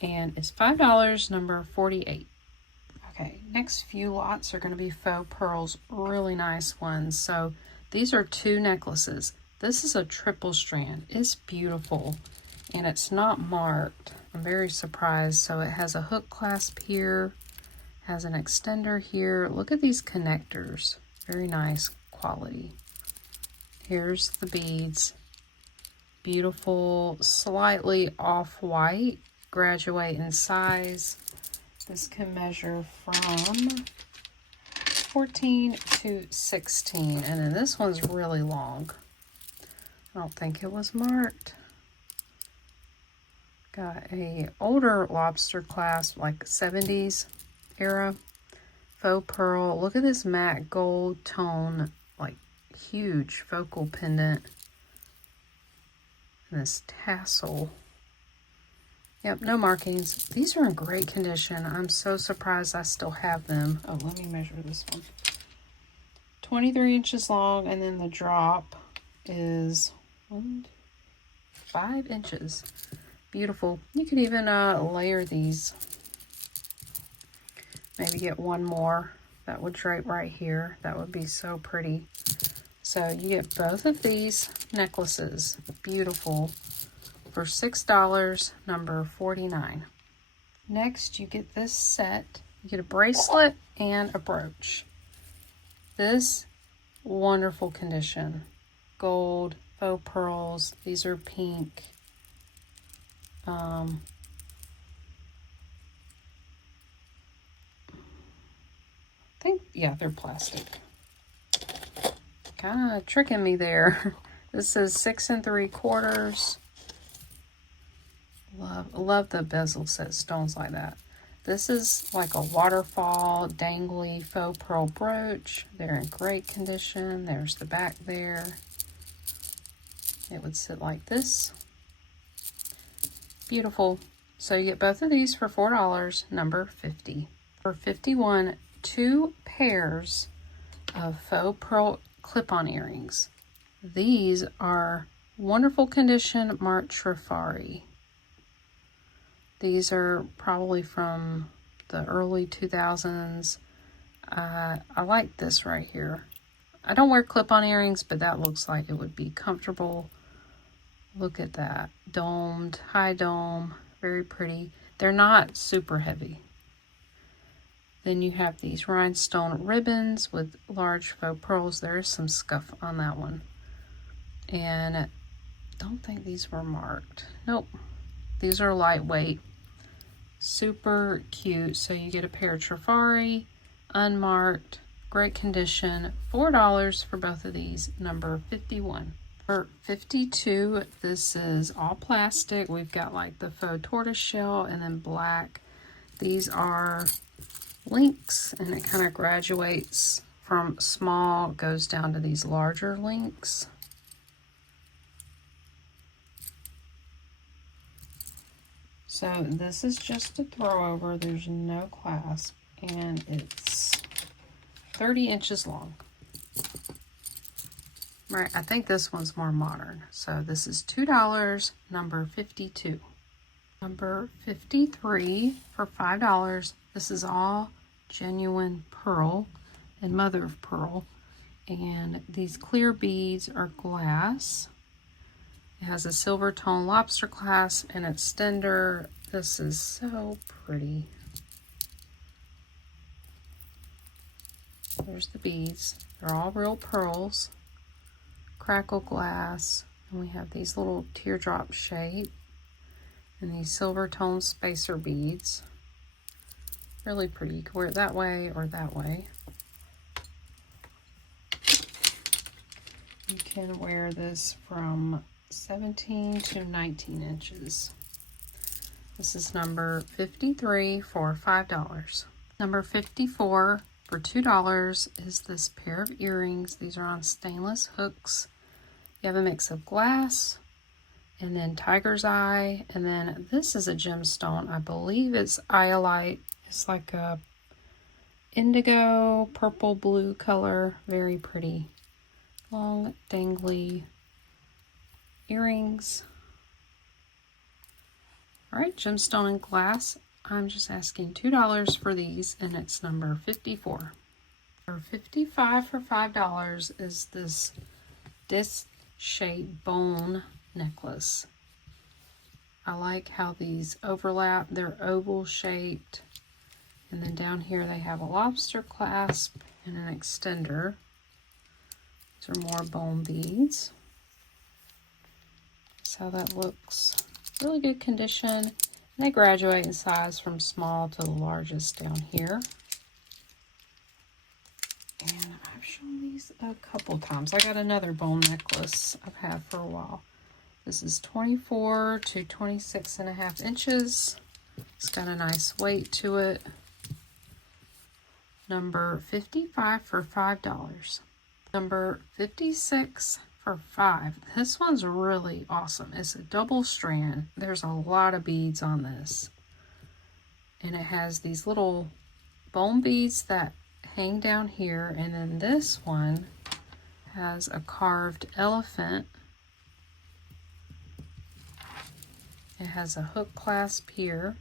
And it's $5, number 48. Okay, next few lots are going to be faux pearls, really nice ones. So these are 2 necklaces. This is a triple strand. It's beautiful. And it's not marked. I'm very surprised. So it has a hook clasp here, has an extender here. Look at these connectors. Very nice quality. Here's the beads. Beautiful, slightly off-white. Graduate in size. This can measure from 14 to 16. And then this one's really long. I don't think it was marked. Got a older lobster clasp, like 70s era. Faux pearl. Look at this matte gold tone, like huge focal pendant. And this tassel. Yep, no markings. These are in great condition. I'm so surprised I still have them. Oh, let me measure this one. 23 inches long, and then the drop is 5 inches. Beautiful. You could even layer these. Maybe get one more that would drape right here. That would be so pretty. So you get both of these necklaces. Beautiful. For $6, number 49. Next, you get this set. You get a bracelet and a brooch. This wonderful condition. gold, faux pearls. These are pink. I think, yeah, they're plastic. Kind of tricking me there. This is 6 3/4. Love the bezel set stones like that. This is like a waterfall dangly faux pearl brooch. They're in great condition. There's the back there. It would sit like this. Beautiful. So you get both of these for $4, number 50. For 51, 2 pairs of faux pearl clip-on earrings. These are wonderful condition Marc Trifari. These are probably from the early 2000s. I like this right here. I don't wear clip-on earrings, but that looks like it would be comfortable. Look at that. Domed, high dome, very pretty. They're not super heavy. Then you have these rhinestone ribbons with large faux pearls. There is some scuff on that one. And I don't think these were marked. Nope. These are lightweight. Super cute. So you get a pair of Trifari, unmarked, great condition. $4 for both of these, number 51. For 52, this is all plastic. We've got like the faux tortoise shell and then black. These are links, and it kind of graduates from small, goes down to these larger links. So this is just a throw over. There's no clasp, and it's 30 inches long. Right, I think this one's more modern. So this is $2, number 52. Number 53 for $5. This is all genuine pearl and mother of pearl. And these clear beads are glass. It has a silver tone lobster clasp and extender. This is so pretty. There's the beads. They're all real pearls. Crackle glass. And we have these little teardrop shape. And these silver tone spacer beads. Really pretty. You can wear it that way or that way. You can wear this from 17 to 19 inches. This is number 53 for $5. Number 54 for $2 is this pair of earrings. These are on stainless hooks. You have a mix of glass and then tiger's eye, and then this is a gemstone. I believe it's iolite. It's like a indigo, purple, blue color. Very pretty. Long, dangly earrings. All right, gemstone and glass. I'm just asking $2 for these, and it's number 54. For 55 for $5 is this disc-shaped bone necklace. I like how these overlap. They're oval shaped. And then down here they have a lobster clasp and an extender. These are more bone beads. That's how that looks. Really good condition. And they graduate in size from small to the largest down here. And I've shown these a couple times. I got another bone necklace I've had for a while. This is 24 to 26.5 inches. It's got a nice weight to it. Number 55 for $5. Number 56 for $5. This one's really awesome. It's a double strand. There's a lot of beads on this. And it has these little bone beads that hang down here. And then this one has a carved elephant. It has a hook clasp here.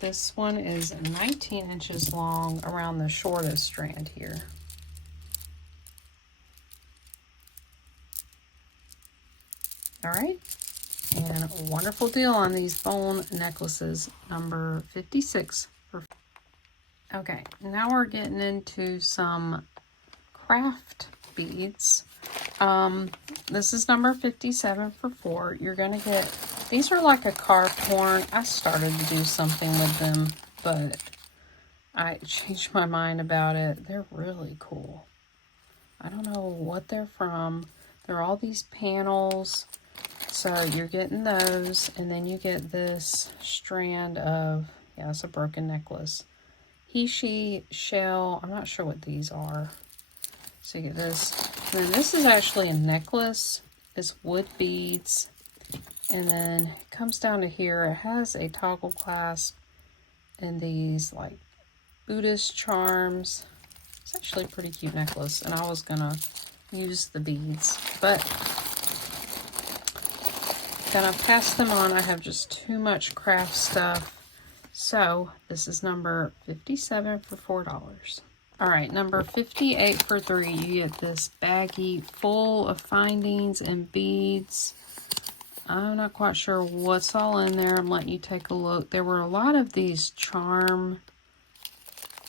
This one is 19 inches long around the shortest strand here. All right, and a wonderful deal on these bone necklaces, number 56. Okay, now we're getting into some craft beads. This is number 57 for 4. You're going to get, these are like a carved horn. I started to do something with them, but I changed my mind about it. They're really cool. I don't know what they're from. They're all these panels. So you're getting those, and then you get this strand of, yeah, it's a broken necklace. He, she, shell, I'm not sure what these are. So you get this. And then this is actually a necklace. It's wood beads. And then it comes down to here. It has a toggle clasp and these like Buddhist charms. It's actually a pretty cute necklace. And I was going to use the beads, but gonna pass them on. I have just too much craft stuff. So this is number 57 for $4. All right, number 58 for 3. You get this baggie full of findings and beads. I'm not quite sure what's all in there. I'm letting you take a look. There were a lot of these charm.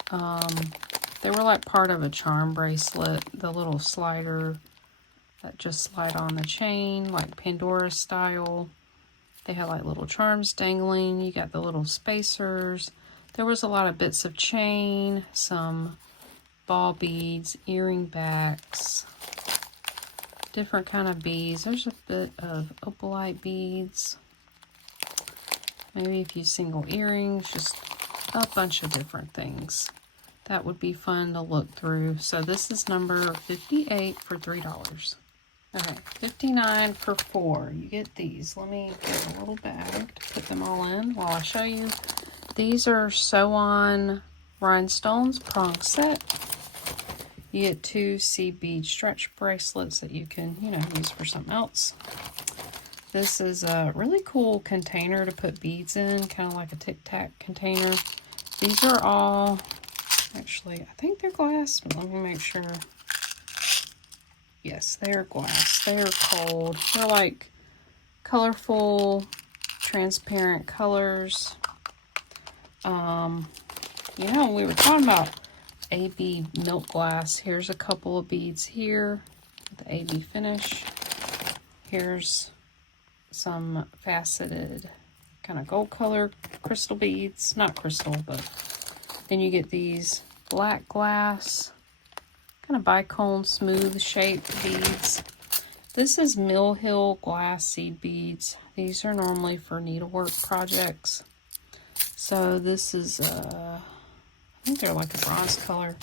They were like part of a charm bracelet. The little slider that just slide on the chain, like Pandora style. They had like little charms dangling. You got the little spacers. There was a lot of bits of chain, some ball beads, earring backs, different kind of beads. There's a bit of opalite beads. Maybe a few single earrings, just a bunch of different things. That would be fun to look through. So this is number 58 for $3. Okay, 59 for 4. You get these. Let me get a little bag to put them all in while I show you. These are sew-on rhinestones prong set. You get 2 seed bead stretch bracelets that you can, use for something else. This is a really cool container to put beads in, kind of like a Tic Tac container. These are all, actually, I think they're glass, but let me make sure. Yes, they are glass. They are cold. They're like colorful, transparent colors. We were talking about AB milk glass. Here's a couple of beads here with the AB finish. Here's some faceted kind of gold color crystal beads. Not crystal, but then you get these black glass, kind of bicone smooth shaped beads. This is Mill Hill glass seed beads. These are normally for needlework projects. So this is, I think they're like a bronze color.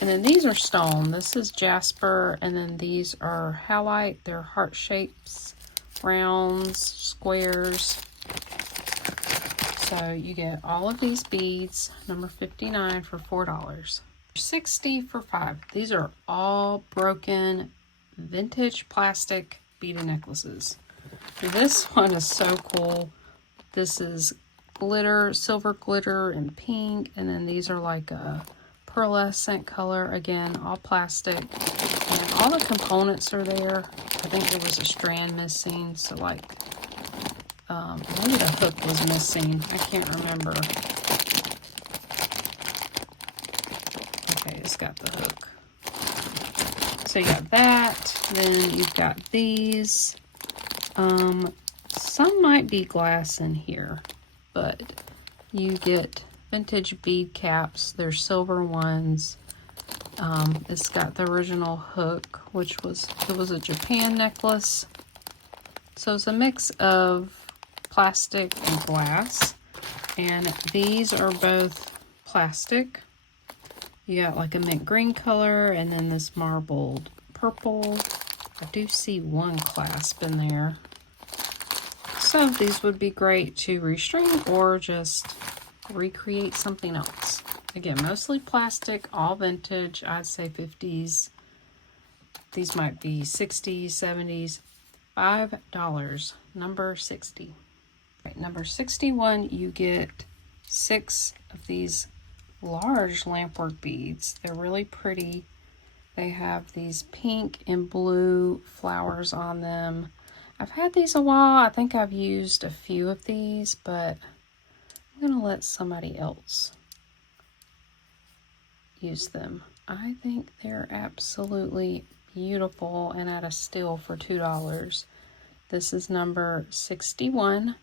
And then these are stone. This is jasper, and then these are halite. They're heart shapes, rounds, squares. So you get all of these beads, number 59 for $4. 60 for 5. These are all broken vintage plastic beaded necklaces. This one is so cool. This is glitter, silver glitter and pink, and then these are like a pearlescent color, again all plastic, and all the components are there. I think there was a strand missing, so like maybe the hook was missing, I can't remember. Okay, it's got the hook. So you got that, then you've got these. Some might be glass in here, but you get vintage bead caps. They're silver ones. It's got the original hook, which was a Japan necklace. So it's a mix of plastic and glass. And these are both plastic. You got like a mint green color and then this marbled purple. I do see one clasp in there. So these would be great to restring or just recreate something else. Again, mostly plastic, all vintage. I'd say 50s. These might be 60s, 70s. $5. Number 60. Right, number 61, you get 6 of these large lampwork beads. They're really pretty. They have these pink and blue flowers on them. I've had these a while. I think I've used a few of these, but I'm going to let somebody else use them. I think they're absolutely beautiful and at a steal for $2. This is number 61.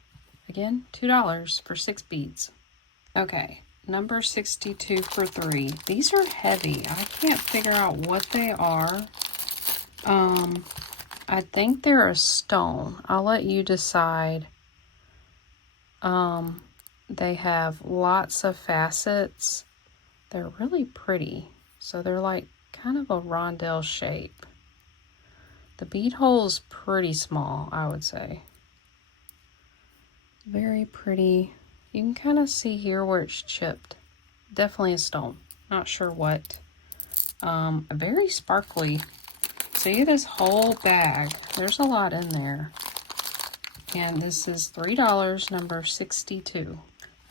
Again, $2 for 6 beads. Okay, number 62 for 3. These are heavy. I can't figure out what they are. I think they're a stone. I'll let you decide. They have lots of facets. They're really pretty. So they're like kind of a rondelle shape. The bead hole is pretty small, I would say. Very pretty. You can kind of see here where it's chipped. Definitely a stone. Not sure what. Very sparkly. See this whole bag. There's a lot in there. And this is $3, number 62.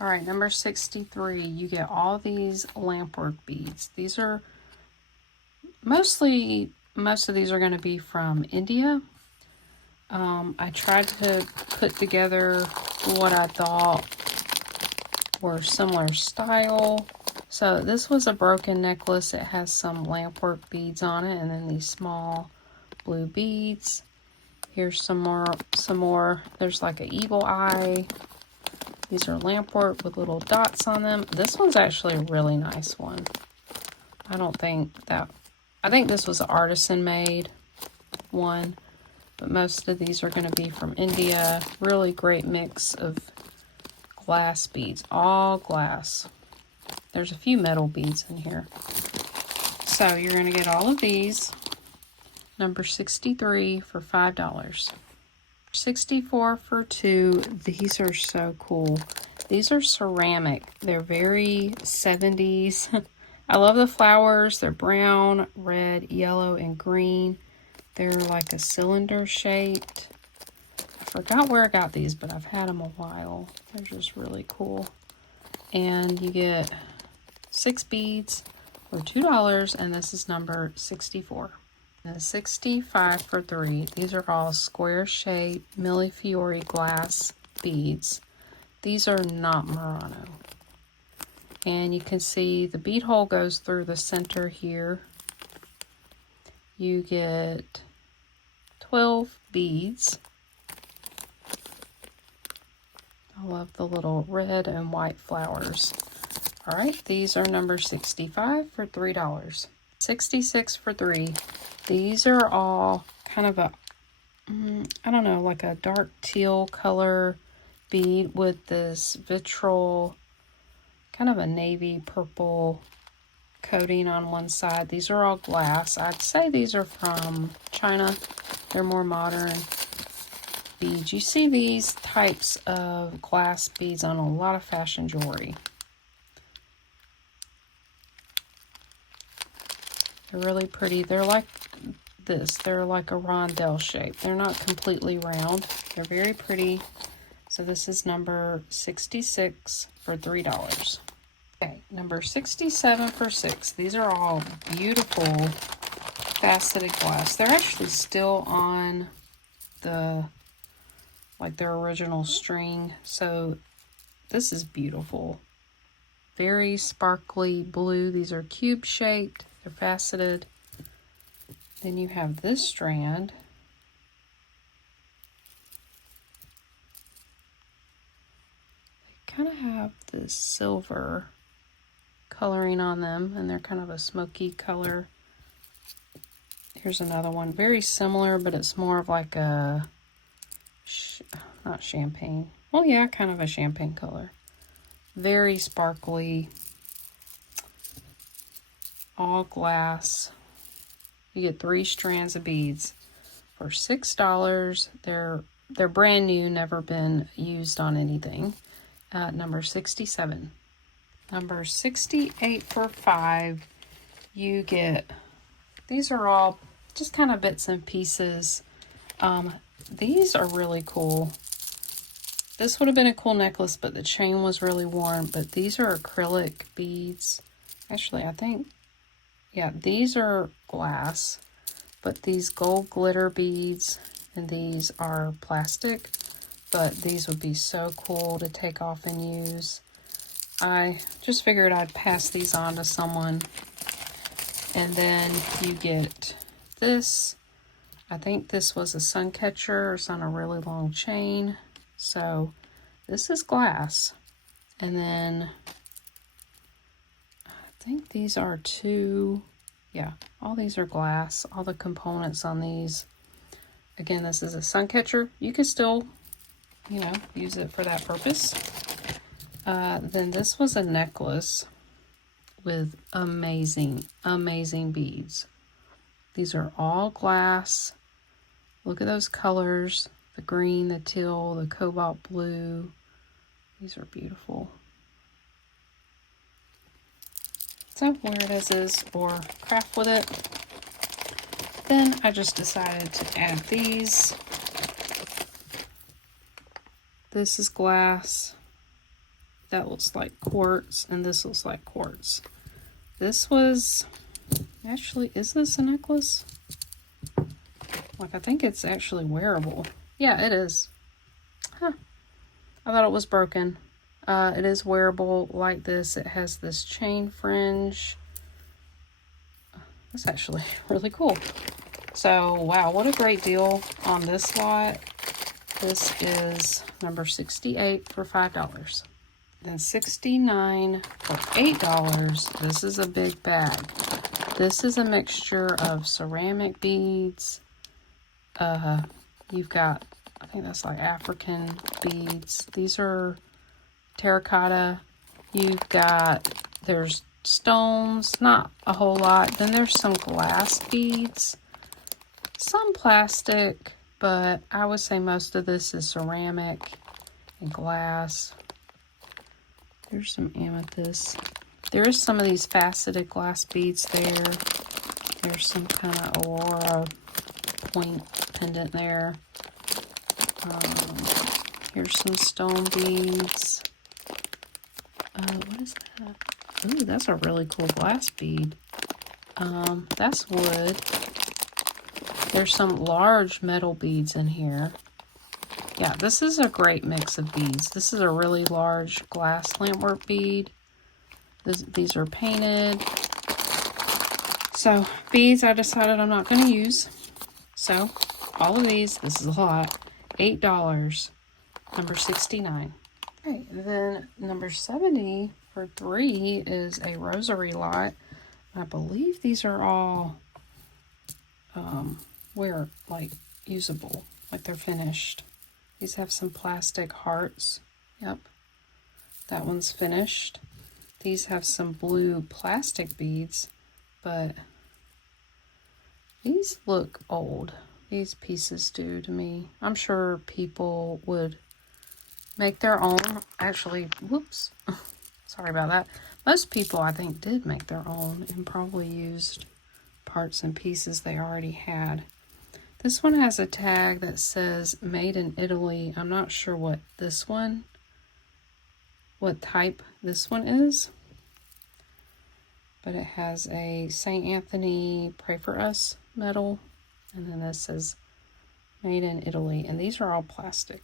All right, number 63, you get all these lampwork beads. These are most of these are going to be from India. I tried to put together what I thought were similar style. So this was a broken necklace. It has some lampwork beads on it, and then these small blue beads. Here's some more. There's like an eagle eye. These are lampwork with little dots on them. This one's actually a really nice one. I think this was an artisan made one, but most of these are going to be from India. Really great mix of glass beads, all glass. There's a few metal beads in here. So you're going to get all of these. Number 63 for $5. 64 for 2. These are so cool. These are ceramic. They're very 70s. I love the flowers. They're brown, red, yellow, and green. They're like a cylinder shaped. I forgot where I got these, but I've had them a while. They're just really cool. And you get 6 beads for $2, and this is number 64. And 65 for 3. These are all square shaped Millefiori glass beads. These are not Murano. And you can see the bead hole goes through the center here. You get 12 beads. I love the little red and white flowers. All right, these are number 65 for $3. 66 for 3. These are all kind of a, I don't know, like a dark teal color bead with this vitriol, kind of a navy purple coating on one side. These are all glass. I'd say these are from China. They're more modern beads. You see these types of glass beads on a lot of fashion jewelry. They're really pretty. They're like this. They're like a rondelle shape. They're not completely round. They're very pretty. So this is number 66 for $3. Okay, number 67 for 6. These are all beautiful faceted glass. They're actually still on the, like their original string. So this is beautiful. Very sparkly blue. These are cube shaped. They're faceted. Then you have this strand. They kind of have this silver coloring on them, and they're kind of a smoky color. Here's another one. Very similar, but it's more of like a, not champagne. Well, yeah, kind of a champagne color. Very sparkly. All glass. You get 3 strands of beads for $6. They're brand new, never been used on anything. Number 67. Number 68 for 5. You get, these are all just kind of bits and pieces. These are really cool. This would have been a cool necklace, but the chain was really worn. But these are acrylic beads. Actually, I think, yeah, these are glass, but these gold glitter beads and these are plastic, but these would be so cool to take off and use. I just figured I'd pass these on to someone And then you get this. I think this was a sun catcher. It's on a really long chain. So this is glass. And then I think these are two. Yeah, all these are glass. All the components on these. Again, this is a sun catcher. You can still, you know, use it for that purpose. Then this was a necklace with amazing, amazing beads. These are all glass. Look at those colors. The green, the teal, the cobalt blue. These are beautiful. So wear it as is or craft with it. Then I just decided to add these. This is glass. That looks like quartz, and this looks like quartz. This was, actually, is this a necklace? Like, I think it's actually wearable. Yeah, it is. Huh. I thought it was broken. It is wearable like this. It has this chain fringe. That's actually really cool. So, wow, what a great deal on this lot. This is number 68 for $5. Then 69 for $8. This is a big bag. This is a mixture of ceramic beads. You've got, I think that's like African beads. These are terracotta. You've got, there's stones, not a whole lot. Then there's some glass beads, some plastic, but I would say most of this is ceramic and glass. There's some amethyst. There is some of these faceted glass beads there. There's some kind of aurora point pendant there. Here's some stone beads. What is that? Ooh, that's a really cool glass bead. That's wood. There's some large metal beads in here. Yeah, this is a great mix of beads. This is a really large glass lampwork bead. These are painted. So, beads I decided I'm not going to use. So, all of these, this is a lot, $8, number 69. Okay, then number 70 for 3 is a rosary lot. I believe these are all usable, like they're finished. These have some plastic hearts. Yep, that one's finished. These have some blue plastic beads, but these look old. These pieces do to me. I'm sure people would make their own. Actually, whoops, sorry about that. Most people, I think, did make their own and probably used parts and pieces they already had. This one has a tag that says made in Italy. I'm not sure what type this one is, but it has a St. Anthony Pray For Us medal, and then this says made in Italy, and these are all plastic.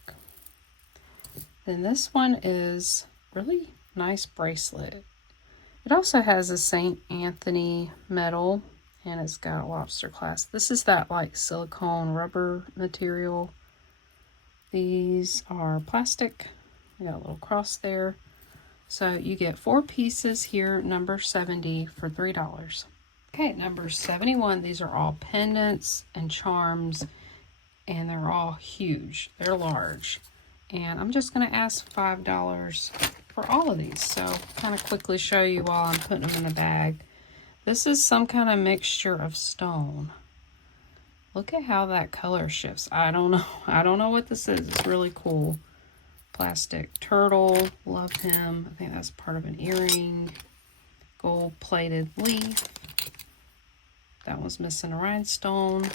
Then this one is really nice bracelet. It also has a St. Anthony medal, and it's got a lobster clasp. This is that like silicone rubber material. These are plastic. We got a little cross there. So you get 4 pieces here, number 70 for $3. Okay, number 71, these are all pendants and charms, and they're all huge. They're large. And I'm just going to ask $5 for all of these. So kind of quickly show you while I'm putting them in the bag. This is some kind of mixture of stone. Look at how that color shifts. I don't know. I don't know what this is. It's really cool. Plastic turtle. Love him. I think that's part of an earring. Gold-plated leaf. That one's missing a rhinestone.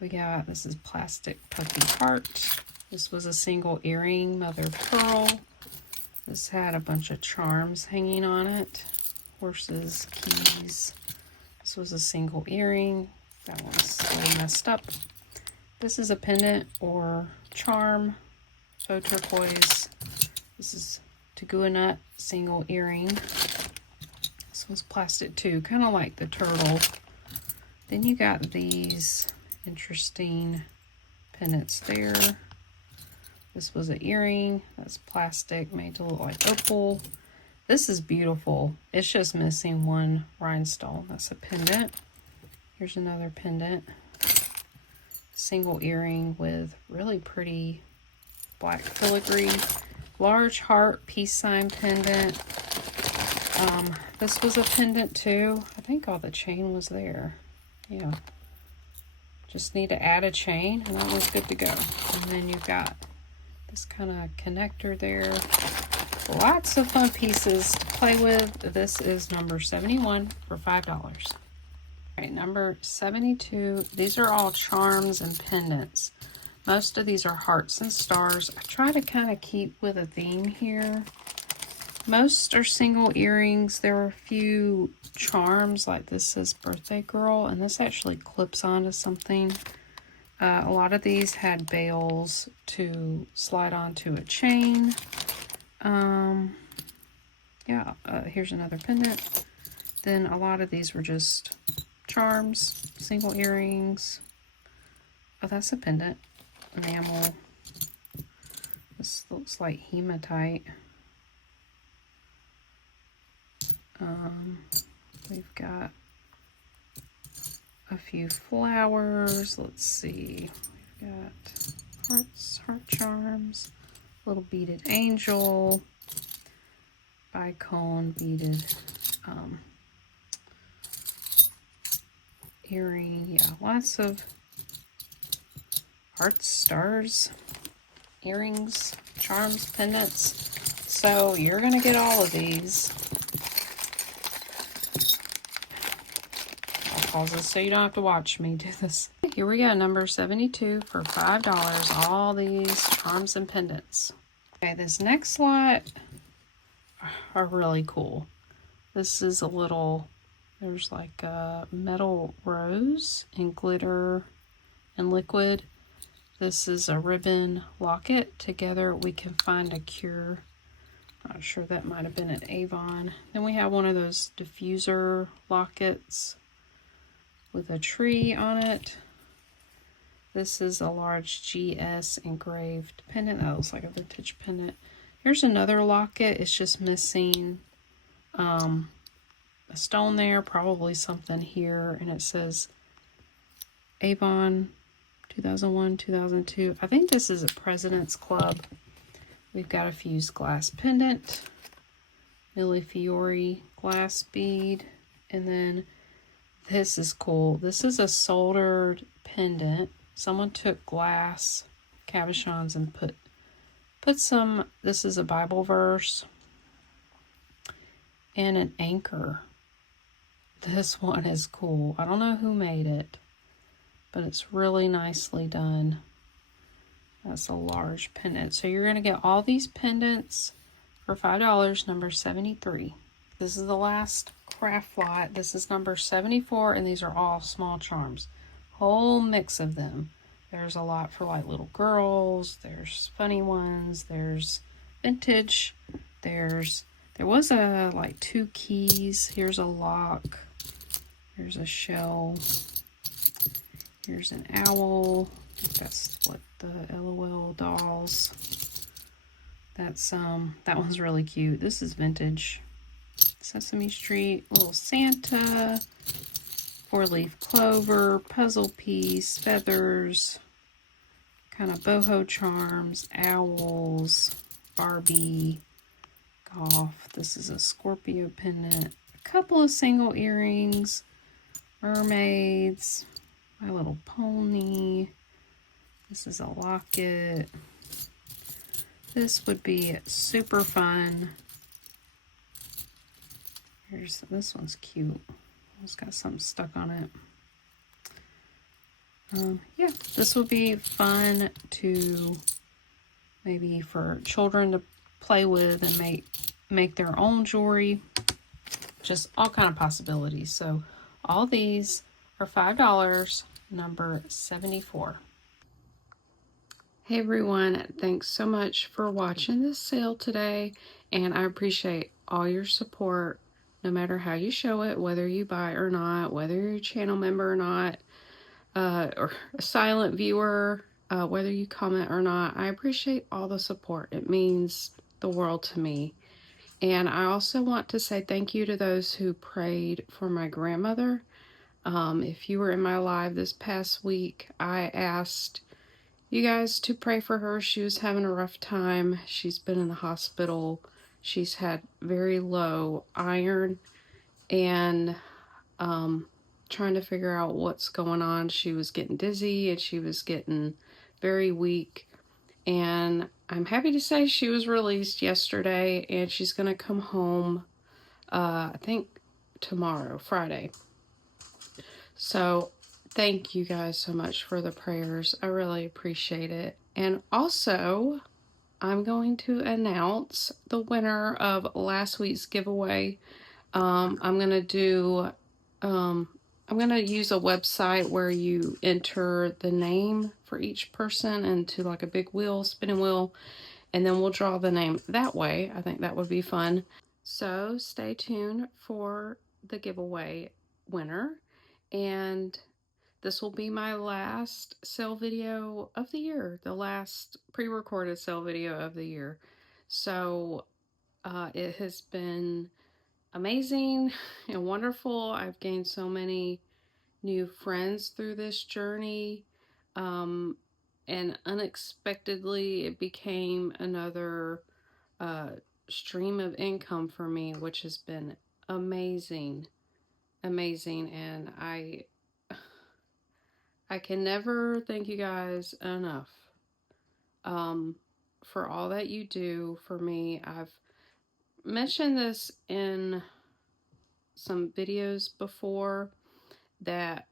We got, this is plastic puffy heart. This was a single earring, mother of pearl. This had a bunch of charms hanging on it. Horses, keys. This was a single earring. That one's a little messed up. This is a pendant or charm. Faux turquoise. This is Taguanut single earring. This This one's plastic too, kind of like the turtle. Then you got these interesting pendants there. This was an earring. That's plastic, made to look like opal. This is beautiful. It's just missing one rhinestone. That's a pendant. Here's another pendant. Single earring with really pretty black filigree. Large heart peace sign pendant. This was a pendant too. I think all the chain was there. Yeah. Just need to add a chain and that one's good to go. And then you've got this kind of connector there. Lots of fun pieces to play with. This is number 71 for $5. All right, number 72. These are all charms and pendants. Most of these are hearts and stars. I try to kind of keep with a theme here. Most are single earrings. There are a few charms, like this says Birthday Girl, and this actually clips onto something. A lot of these had bails to slide onto a chain. Here's another pendant. Then a lot of these were just charms, single earrings. Oh, that's a pendant. Enamel. This looks like hematite. We've got a few flowers. Let's see. We've got hearts, heart charms, little beaded angel, bicone beaded earring. Yeah, lots of hearts, stars, earrings, charms, pendants. So you're gonna get all of these. Pause this so you don't have to watch me do this. Here we go, number 72 for $5. All these charms and pendants. Okay, this next lot are really cool. This is a little, there's like a metal rose and glitter and liquid. This is a ribbon locket. Together we can find a cure. Not sure, that might have been at Avon. Then we have one of those diffuser lockets with a tree on it. This is a large GS engraved pendant. That looks like a vintage pendant. Here's another locket. It's just missing a stone there, probably something here, and it says Avon 2001, 2002. I think this is a President's Club. We've got a fused glass pendant, Millie Fiore glass bead, and then this is cool. This is a soldered pendant. Someone took glass cabochons and put some, this is a Bible verse, and an anchor. This one is cool. I don't know who made it, but it's really nicely done. That's a large pendant. So you're going to get all these pendants for $5, number 73. This is the last craft lot. This is number 74, and these are all small charms. Whole mix of them. There's a lot for like little girls. There's funny ones. There's vintage. There was a like 2 keys. Here's a lock. Here's a shell. Here's an owl. That's what the LOL dolls. That's that one's really cute. This is vintage. Sesame Street, little Santa, 4-leaf clover, puzzle piece, feathers, kind of boho charms, owls, Barbie, golf. This is a Scorpio pendant, a couple of single earrings, mermaids, My Little Pony. This is a locket. This would be super fun. This one's cute. It's got something stuck on it. Yeah, this would be fun to maybe for children to play with and make their own jewelry. Just all kind of possibilities. So all these are $5, number 74. Hey everyone, thanks so much for watching this sale today, and I appreciate all your support. no matter how you show it, whether you buy or not, whether you're a channel member or not, or a silent viewer, whether you comment or not. I appreciate all the support. It means the world to me. And I also want to say thank you to those who prayed for my grandmother. If you were in my live this past week, I asked you guys to pray for her. She was having a rough time. She's been in the hospital. She's had very low iron and trying to figure out what's going on. She was getting dizzy and she was getting very weak. And I'm happy to say she was released yesterday and she's going to come home, I think tomorrow, Friday. So thank you guys so much for the prayers. I really appreciate it. And also, I'm going to announce the winner of last week's giveaway. I'm going to use a website where you enter the name for each person into like a big wheel, spinning wheel, and then we'll draw the name that way. I think that would be fun. So stay tuned for the giveaway winner. And this will be my last sale video of the year, the last pre-recorded sale video of the year. So it has been amazing and wonderful. I've gained so many new friends through this journey, and unexpectedly it became another stream of income for me, which has been amazing. And I can never thank you guys enough for all that you do for me. I've mentioned this in some videos before that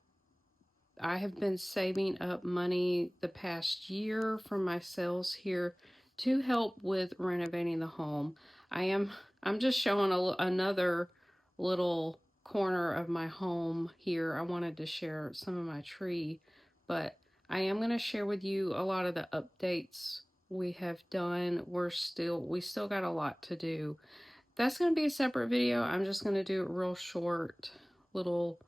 I have been saving up money the past year from my sales here to help with renovating the home. I'm just showing another little corner of my home here. I wanted to share some of my tree, but I am going to share with you a lot of the updates we have done. We still got a lot to do. That's going to be a separate video. I'm just going to do a real short little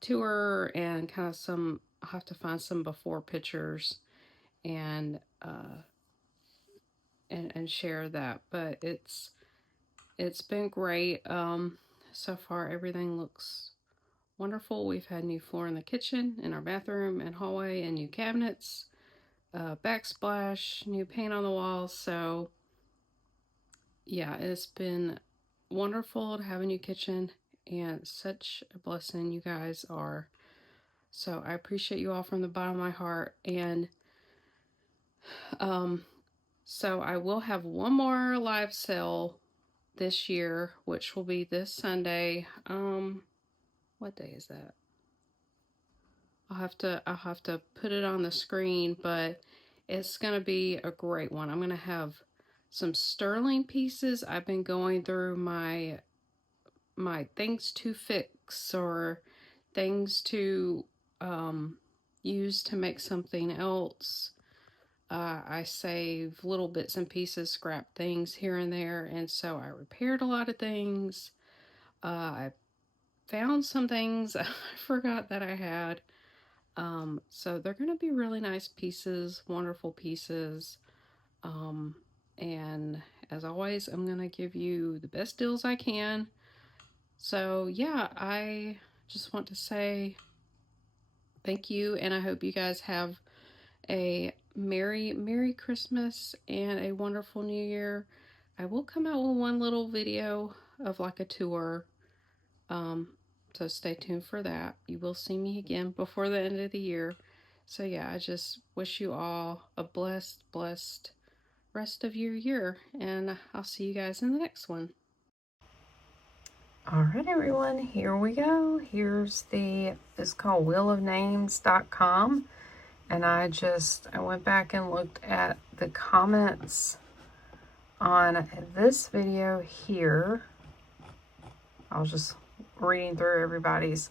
tour and kind of I'll have to find some before pictures and share that. But it's been great. So far everything looks wonderful. We've had new floor in the kitchen, in our bathroom and hallway, and new cabinets, backsplash, new paint on the walls. So yeah, it's been wonderful to have a new kitchen, and such a blessing you guys are. So I appreciate you all from the bottom of my heart. And so I will have one more live sale this year, which will be this Sunday. What day is that? I'll have to put it on the screen, but it's gonna be a great one. I'm gonna have some sterling pieces. I've been going through my things to fix or things to use to make something else. I save little bits and pieces, scrap things here and there, and so I repaired a lot of things. I found some things I forgot that I had. So they're going to be really nice pieces, wonderful pieces. And as always, I'm going to give you the best deals I can. So yeah, I just want to say thank you, and I hope you guys have a Merry Christmas and a wonderful New Year. I will come out with one little video of like a tour. So stay tuned for that. You will see me again before the end of the year. So yeah, I just wish you all a blessed rest of your year, and I'll see you guys in the next one. Alright everyone, here we go. It's called wheelofnames.com, and I went back and looked at the comments on this video here. I was just reading through everybody's.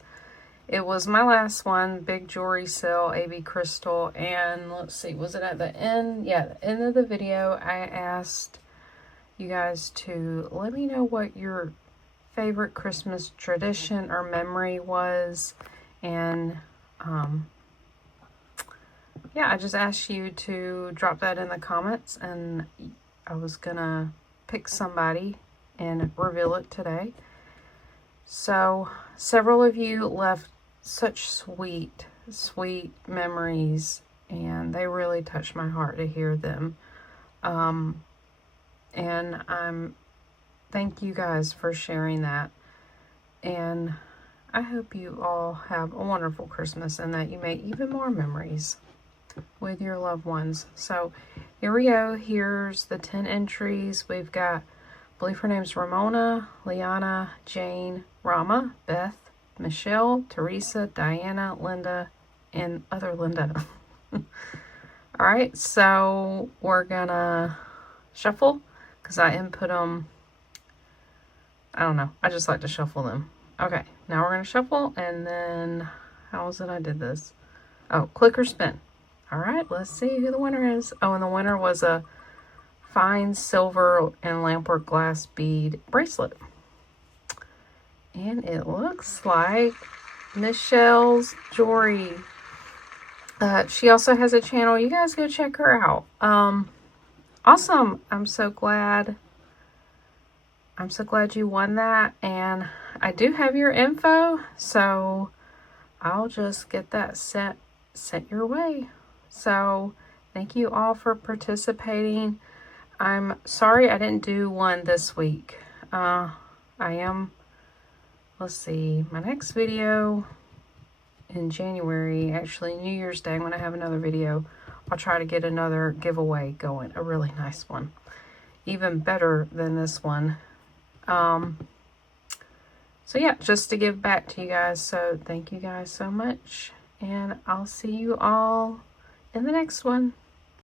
It was my last one, big jewelry sale, AB Crystal, and let's see, was it at the end? Yeah, the end of the video, I asked you guys to let me know what your favorite Christmas tradition or memory was. And yeah, I just asked you to drop that in the comments, and I was gonna pick somebody and reveal it today. So several of you left such sweet memories, and they really touched my heart to hear them. And thank you guys for sharing that. And I hope you all have a wonderful Christmas and that you make even more memories with your loved ones. So here we go. Here's the 10 entries. We've got, I believe her name's Ramona, Liana, Jane, Rama, Beth, Michelle, Teresa, Diana, Linda, and other Linda. All right, so we're gonna shuffle because I input them. I don't know. I just like to shuffle them. Okay, now we're gonna shuffle, and then how was it I did this? Oh, click or spin. All right, let's see who the winner is. Oh, and the winner was a fine silver and lampwork glass bead bracelet. And it looks like Michelle's Jewelry. She also has a channel. You guys go check her out. Awesome. I'm so glad you won that. And I do have your info, so I'll just get that sent your way. So thank you all for participating. I'm sorry I didn't do one this week. Let's see, my next video in January, actually New Year's Day, I'm going to have another video. I'll try to get another giveaway going, a really nice one, even better than this one. So yeah, just to give back to you guys. So thank you guys so much, and I'll see you all in the next one.